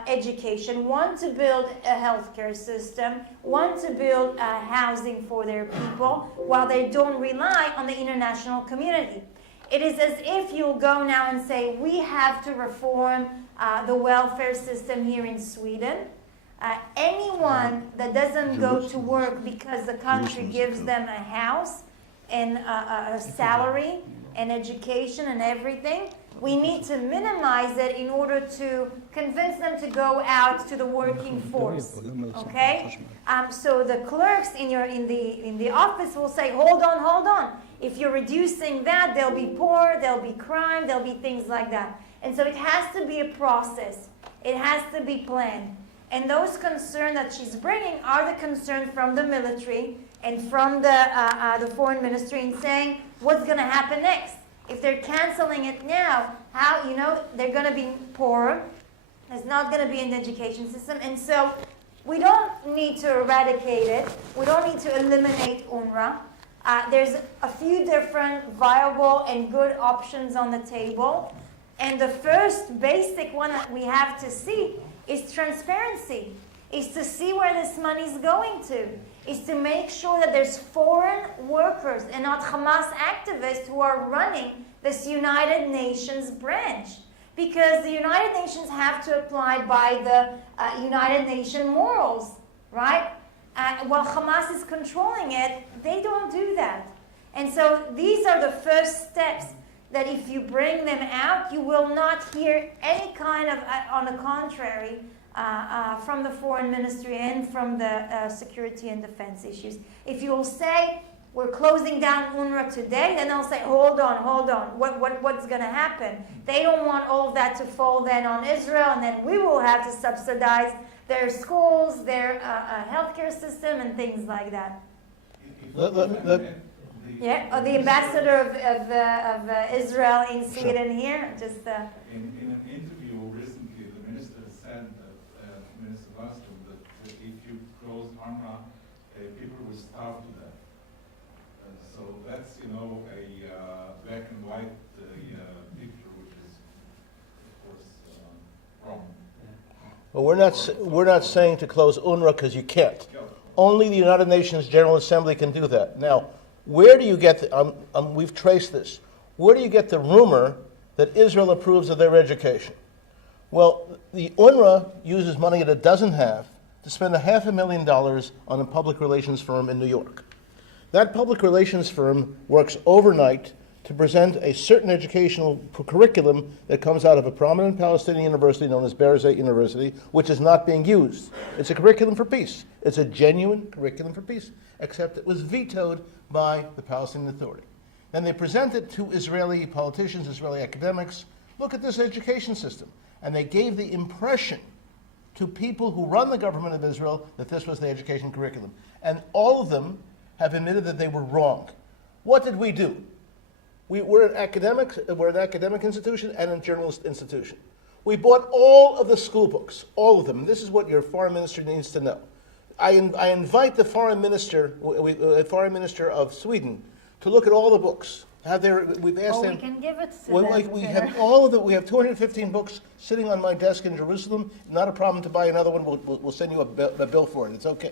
education, want to build a healthcare system, want to build housing for their people, while they don't rely on the international community. It is as if you'll go now and say, we have to reform the welfare system here in Sweden. Anyone that doesn't go to work because the country gives them a house and a salary and education and everything, we need to minimize it in order to convince them to go out to the working force. Okay? So the clerks in the office will say, hold on. If you're reducing that, there'll be poor, there'll be crime, there'll be things like that. And so it has to be a process. It has to be planned. And those concerns that she's bringing are the concerns from the military and from the foreign ministry in saying, what's going to happen next? If they're canceling it now, they're going to be poorer. There's not going to be an education system. And so We don't need to eradicate it. We don't need to eliminate UNRWA. There's a few different viable and good options on the table. And the first basic one that we have to see is transparency, is to see where this money is going to, is to make sure that there's foreign workers and not Hamas activists who are running this United Nations branch. Because the United Nations have to apply by the United Nations morals, right? While Hamas is controlling it, they don't do that. And so these are the first steps that if you bring them out, you will not hear any kind of, on the contrary, from the foreign ministry and from the security and defense issues. If you will say, we're closing down UNRWA today, then they'll say, hold on, what's going to happen? They don't want all of that to fall then on Israel, and then we will have to subsidize their schools, their healthcare system, and things like that. Yeah, the ambassador of Israel in Sweden here. Just in an interview recently, the minister said that, Minister Wallström, that if you close UNRWA, people will starve to death. So that's, a black and white picture, which is, of course, wrong. Well, we're not saying to close UNRWA because you can't. Only the United Nations General Assembly can do that. Now, where do you get we've traced this. Where do you get the rumor that Israel approves of their education? Well, the UNRWA uses money that it doesn't have to spend $500,000 on a public relations firm in New York. That public relations firm works overnight to present a certain educational curriculum that comes out of a prominent Palestinian university known as Berzeit University, which is not being used. It's a curriculum for peace. It's a genuine curriculum for peace, except it was vetoed by the Palestinian Authority. Then they present it to Israeli politicians, Israeli academics. Look at this education system. And they gave the impression to people who run the government of Israel that this was the education curriculum. And all of them have admitted that they were wrong. What did we do? We're an academic institution and a journalist institution. We bought all of the school books, all of them. And this is what your foreign minister needs to know. I invite the foreign minister of Sweden to look at all the books. We've asked them. We can give it to them. We have all of them. We have 215 books sitting on my desk in Jerusalem. Not a problem to buy another one. We'll send you a bill for it. It's okay.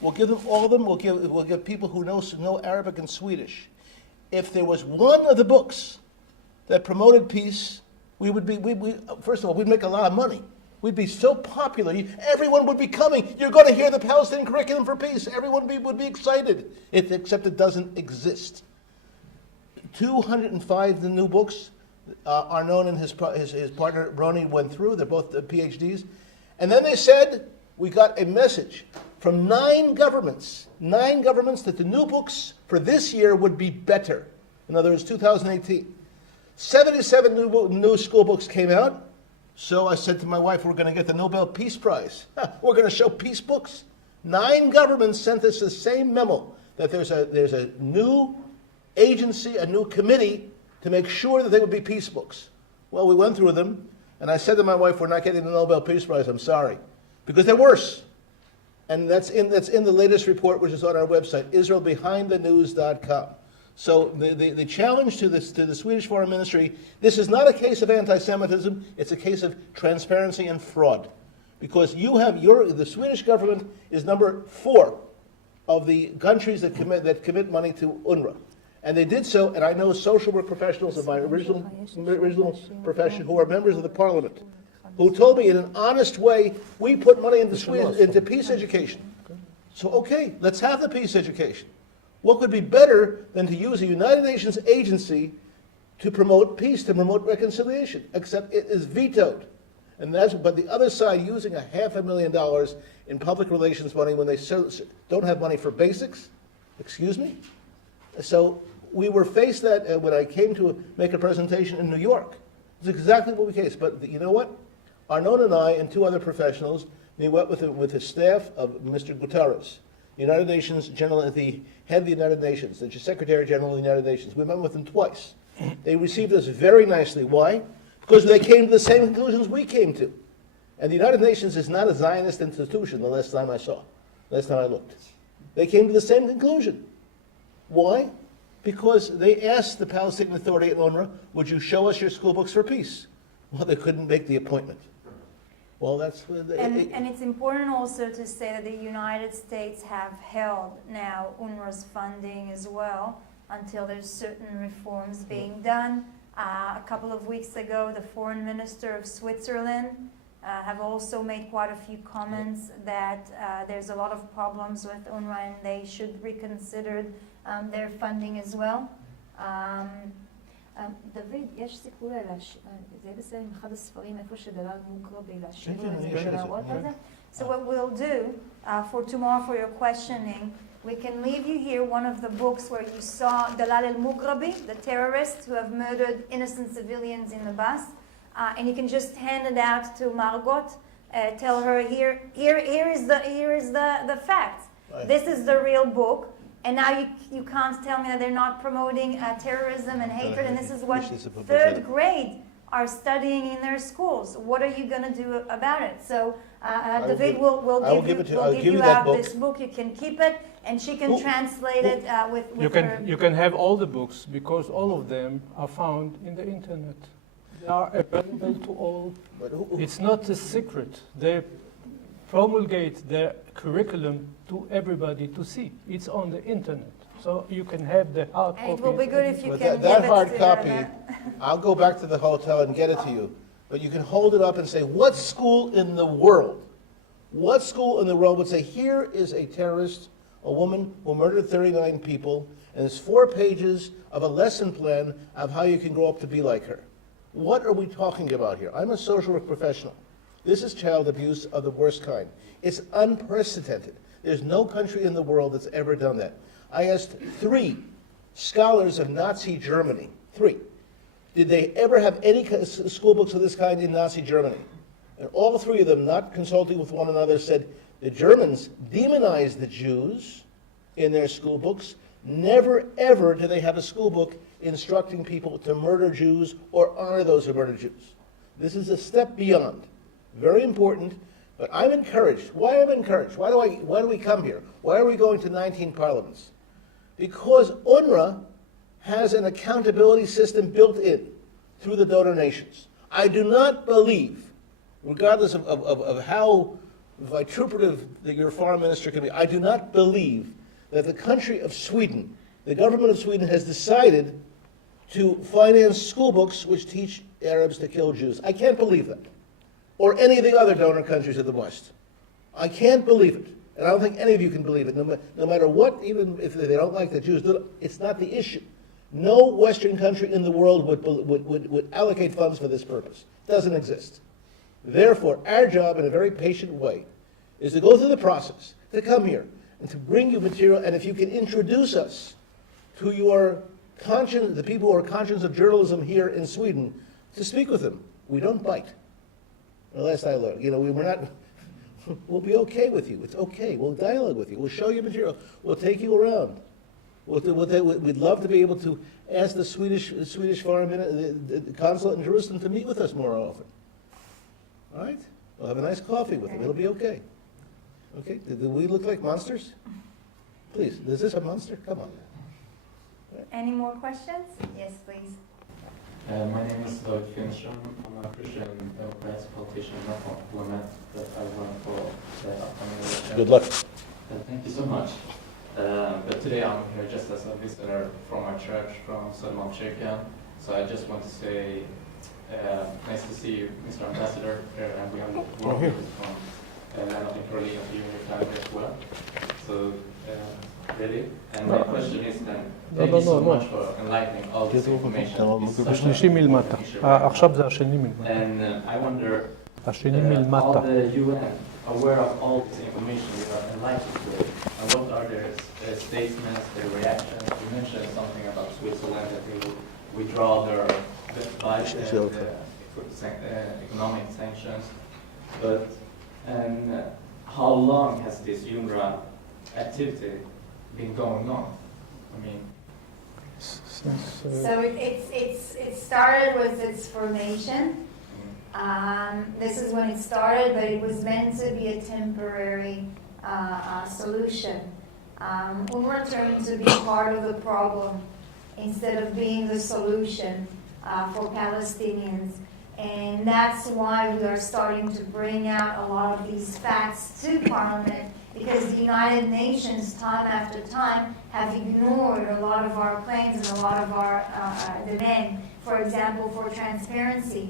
We'll give them all of them. We'll give people who know Arabic and Swedish. If there was one of the books that promoted peace, first of all, we'd make a lot of money. We'd be so popular. Everyone would be coming. You're going to hear the Palestinian curriculum for peace. Everyone would be excited, except it doesn't exist. 205 of the new books, Arnon and his partner Roni went through. They're both PhDs. And then they said, we got a message from 9 governments that the new books for this year would be better. In other words, 2018. 77 new school books came out. So I said to my wife, we're going to get the Nobel Peace Prize. We're going to show peace books. 9 governments sent us the same memo that there's a new agency, a new committee to make sure that they would be peace books. Well, we went through them, and I said to my wife, we're not getting the Nobel Peace Prize, I'm sorry. Because they're worse. And that's in the latest report, which is on our website, IsraelBehindTheNews.com. So the challenge to the Swedish Foreign Ministry, this is not a case of anti-Semitism, it's a case of transparency and fraud. Because the Swedish government is number 4 of the countries that commit money to UNRWA. And they did so, and I know social work professionals of my original profession who are members of the parliament, who told me in an honest way, we put money into peace education. So okay, let's have the peace education. What could be better than to use a United Nations agency to promote peace, to promote reconciliation, except it is vetoed. But the other side using $500,000 in public relations money when they don't have money for basics, excuse me? So we were faced that when I came to make a presentation in New York. It's exactly what we faced. But you know what? Arnon and I and 2 other professionals, we went with the staff of Mr. Guterres, the United Nations General, the head of the United Nations, the Secretary General of the United Nations. We met with them twice. They received us very nicely. Why? Because they came to the same conclusions we came to. And the United Nations is not a Zionist institution the last time I looked. They came to the same conclusion. Why? Because they asked the Palestinian Authority at UNRWA, would you show us your school books for peace? Well, they couldn't make the appointment. Well, that's... And it's important also to say that the United States have held now UNRWA's funding as well until there's certain reforms being done. A couple of weeks ago, the foreign minister of Switzerland have also made quite a few comments that there's a lot of problems with UNRWA and they should reconsider their funding as well. דוד, יש סיכוי זה בסדר עם אחד הספרים איפה שדלל מוגרבי להשאיר את זה ולהראות את זה? So what we'll do for tomorrow for your questioning, we can leave you here one of the books where you saw Dalal al-Mughrabi, the terrorists who have murdered innocent civilians in the bus, and you can just hand it out to Margot, tell her here is the fact. Right. This is the real book. And now you can't tell me that they're not promoting terrorism and hatred, and this is what third grade are studying in their schools. What are you going to do about it? So David will give you out this book. You can keep it, and she can translate it with her. You can have all the books, because all of them are found in the internet. They are available to all. It's not a secret. They promulgate their curriculum to everybody to see. It's on the internet, so you can have the hard copy. It will be good if you can that hard copy. I'll go back to the hotel and get it to you. But you can hold it up and say, what school in the world? What school in the world would say, here is a terrorist, a woman who murdered 39 people, and there's 4 pages of a lesson plan of how you can grow up to be like her. What are we talking about here? I'm a social work professional. This is child abuse of the worst kind. It's unprecedented. There's no country in the world that's ever done that. I asked 3 scholars of Nazi Germany, 3, did they ever have any school books of this kind in Nazi Germany? And all 3 of them, not consulting with one another, said the Germans demonized the Jews in their school books. Never, ever do they have a school book instructing people to murder Jews or honor those who murder Jews. This is a step beyond. Very important, but I'm encouraged. Why am I encouraged? Why do we come here? Why are we going to 19 parliaments? Because UNRWA has an accountability system built in through the donor nations. I do not believe, regardless of how vituperative your foreign minister can be, I do not believe that the country of Sweden, the government of Sweden, has decided to finance school books which teach Arabs to kill Jews. I can't believe that. Or any of the other donor countries of the West. I can't believe it. And I don't think any of you can believe it. No matter what, even if they don't like the Jews, it's not the issue. No Western country in the world would allocate funds for this purpose. It doesn't exist. Therefore, our job in a very patient way is to go through the process, to come here, and to bring you material, and if you can introduce us to your conscience, the people who are conscious of journalism here in Sweden, to speak with them. We don't bite. The last I learned, we're not, we'll be okay with you. It's okay. We'll dialogue with you. We'll show you material. We'll take you around. We'd love to be able to ask the Swedish foreign the consulate in Jerusalem to meet with us more often. All right? We'll have a nice coffee with them. It'll be okay. Okay? Do we look like monsters? Please, is this a monster? Come on. Any more questions? Yes, please. My name is Doug Finstrom. I'm a Christian Democratic politician, not from Women, but I run for the upcoming election. Good luck. Thank you so much. But today I'm here just as a visitor from our church, from Södermalmskyrkan. So I just want to say, nice to see you, Mr. Ambassador, and we have workers from Lennart and Caroline of your family as well. So, really, and my question is then, thank you so much for enlightening all this information. השלישי מלמטה. עכשיו זה השני מלמטה. And I wonder, are the UN aware of all this information you are enlightened with? And what are their statements, their reactions? You mentioned something about Switzerland, that they will withdraw their budget, economic sanctions. But how long has this UNRWA activity been going on? I mean, so it started with its formation. This is when it started, but it was meant to be a temporary solution. UNRWA turned to be part of the problem instead of being the solution for Palestinians. And that's why we are starting to bring out a lot of these facts to Parliament, because the United Nations, time after time, have ignored a lot of our claims and a lot of our demand, for example, for transparency.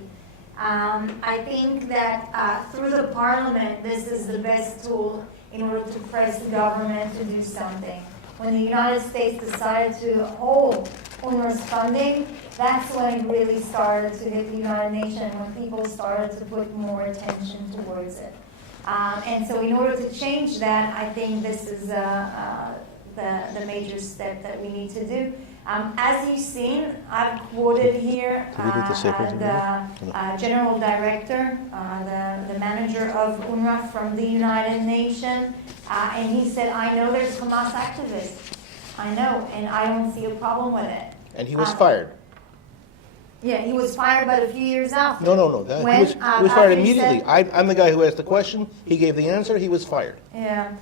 I think that through the Parliament, this is the best tool in order to press the government to do something. When the United States decided to hold UNRWA's funding, that's when it really started to hit the United Nations, when people started to put more attention towards it. And so in order to change that, I think this is the major step that we need to do. As you've seen, I've quoted here the General Director, the manager of UNRWA from the United Nations, and he said, I know there's Hamas activists. I know, and I don't see a problem with it. And he was fired. Yeah, he was fired, but a few years after. No. He was fired immediately. I'm the guy who asked the question. He gave the answer. He was fired. Yeah.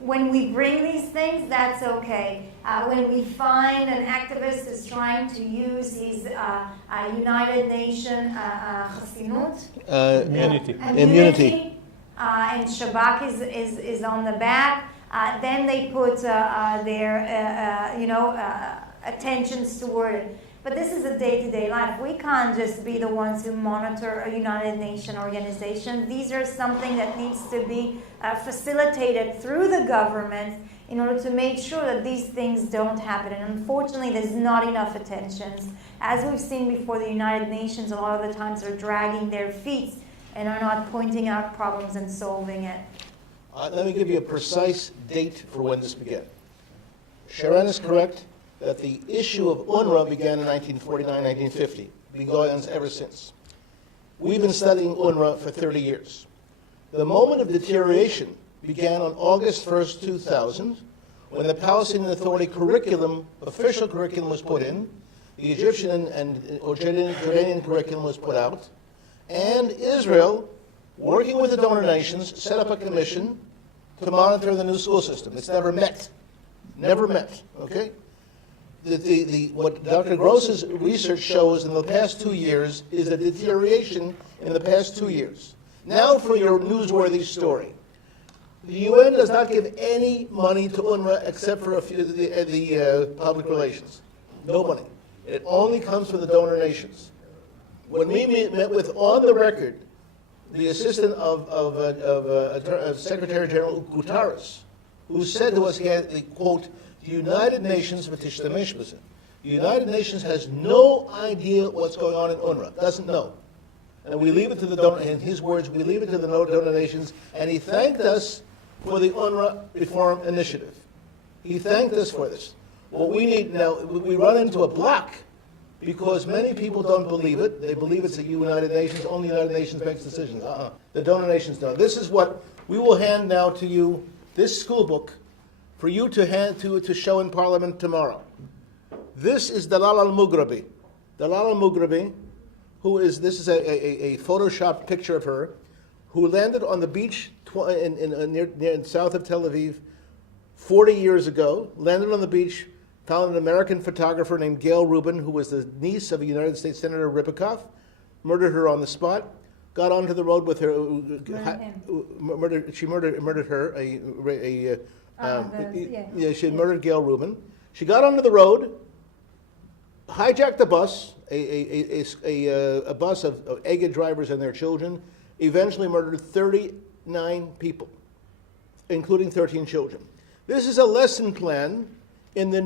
When we bring these things, that's okay. When we find an activist is trying to use his United Nations immunity, and Shabak is on the back, then they put their attentions toward it. But this is a day-to-day life. We can't just be the ones who monitor a United Nations organization. These are something that needs to be facilitated through the government in order to make sure that these things don't happen. And unfortunately, there's not enough attention. As we've seen before, the United Nations a lot of the times are dragging their feet and are not pointing out problems and solving it. Let me give you a precise date for when this began. Sharon is correct that the issue of UNRWA began in 1949, 1950. Been going on ever since. We've been studying UNRWA for 30 years. The moment of deterioration began on August 1st, 2000, when the Palestinian Authority curriculum, official curriculum was put in, the Egyptian and Jordanian curriculum was put out, and Israel, working with the donor nations, set up a commission to monitor the new school system. It's never met. Never met, okay? What Dr. Gross's research shows in the past 2 years is a deterioration in the past 2 years. Now for your newsworthy story. The UN does not give any money to UNRWA except for the public relations. No money. It only comes from the donor nations. When we met with, on the record, the assistant of Secretary General Guterres, who said to us, he had the quote, the United Nations, the United Nations has no idea what's going on in UNRWA, doesn't know. And we leave it to the donor, in his words, we leave it to the donor nations, and he thanked us for the UNRWA Reform Initiative. He thanked us for this. What we need now, we run into a block because many people don't believe it. They believe it's the United Nations, only the United Nations makes decisions. The donor nations don't. This is what we will hand now to you, this school book, for you to show in Parliament tomorrow. This is Dalal al-Mughrabi. Dalal al-Mughrabi, this is a photoshopped picture of her, who landed on the beach near south of Tel Aviv 40 years ago, landed on the beach, found an American photographer named Gail Rubin, who was the niece of a United States Senator Ripikoff, murdered her on the spot, got onto the road with her, she murdered her, she murdered Gail Rubin. She got onto the road, hijacked a bus, a bus of Egged drivers and their children, eventually murdered 39 people, including 13 children. This is a lesson plan in the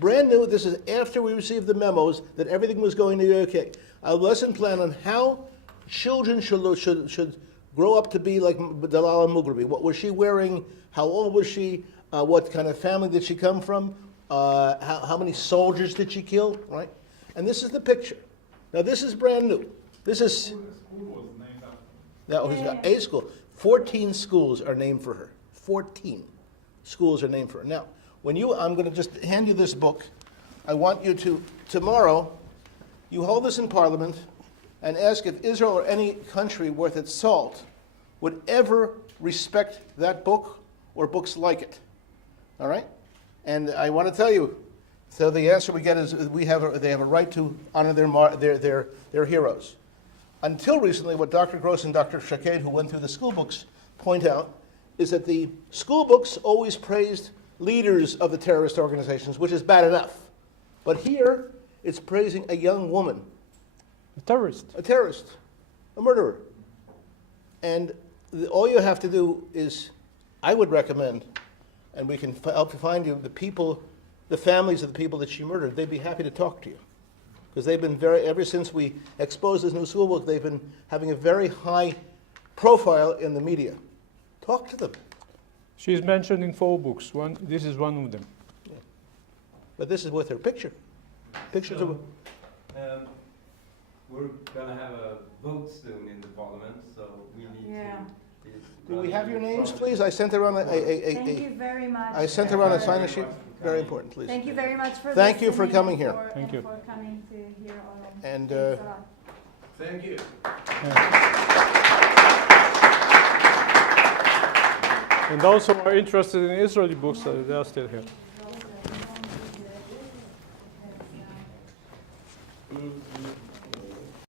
brand new, this is after we received the memos that everything was going to be okay. A lesson plan on how children should grow up to be like Dalal al-Mughrabi. What was she wearing? How old was she? What kind of family did she come from? How many soldiers did she kill? Right? And this is the picture. Now this is brand new. This is a school. 14 schools are named for her. 14 schools are named for her. Now, I'm going to just hand you this book. I want you to tomorrow you hold this in Parliament and ask if Israel or any country worth its salt would ever respect that book or books like it. All right? And I want to tell you, so the answer we get is they have a right to honor their heroes. Until recently, what Dr. Gross and Dr. Shaked, who went through the school books, point out is that the school books always praised leaders of the terrorist organizations, which is bad enough. But here, it's praising a young woman. A terrorist. A terrorist. A murderer. And all you have to do is, I would recommend, and we can help find you the people, the families of the people that she murdered. They'd be happy to talk to you. Because they've been ever since we exposed this new school book, they've been having a very high profile in the media. Talk to them. She's mentioned in 4 books. This is one of them. Yeah. But this is with her picture. Pictures of. We're going to have a vote soon in the parliament, so we need to. Do we have your names, please? I sent around Thank you very much. I sent around a sign-in sheet. Very important, please. Thank you very much for Thank you for coming here. Thank you. For coming to hear all. And thank you. And those who are interested in Israeli books, they are still here. Mm-hmm.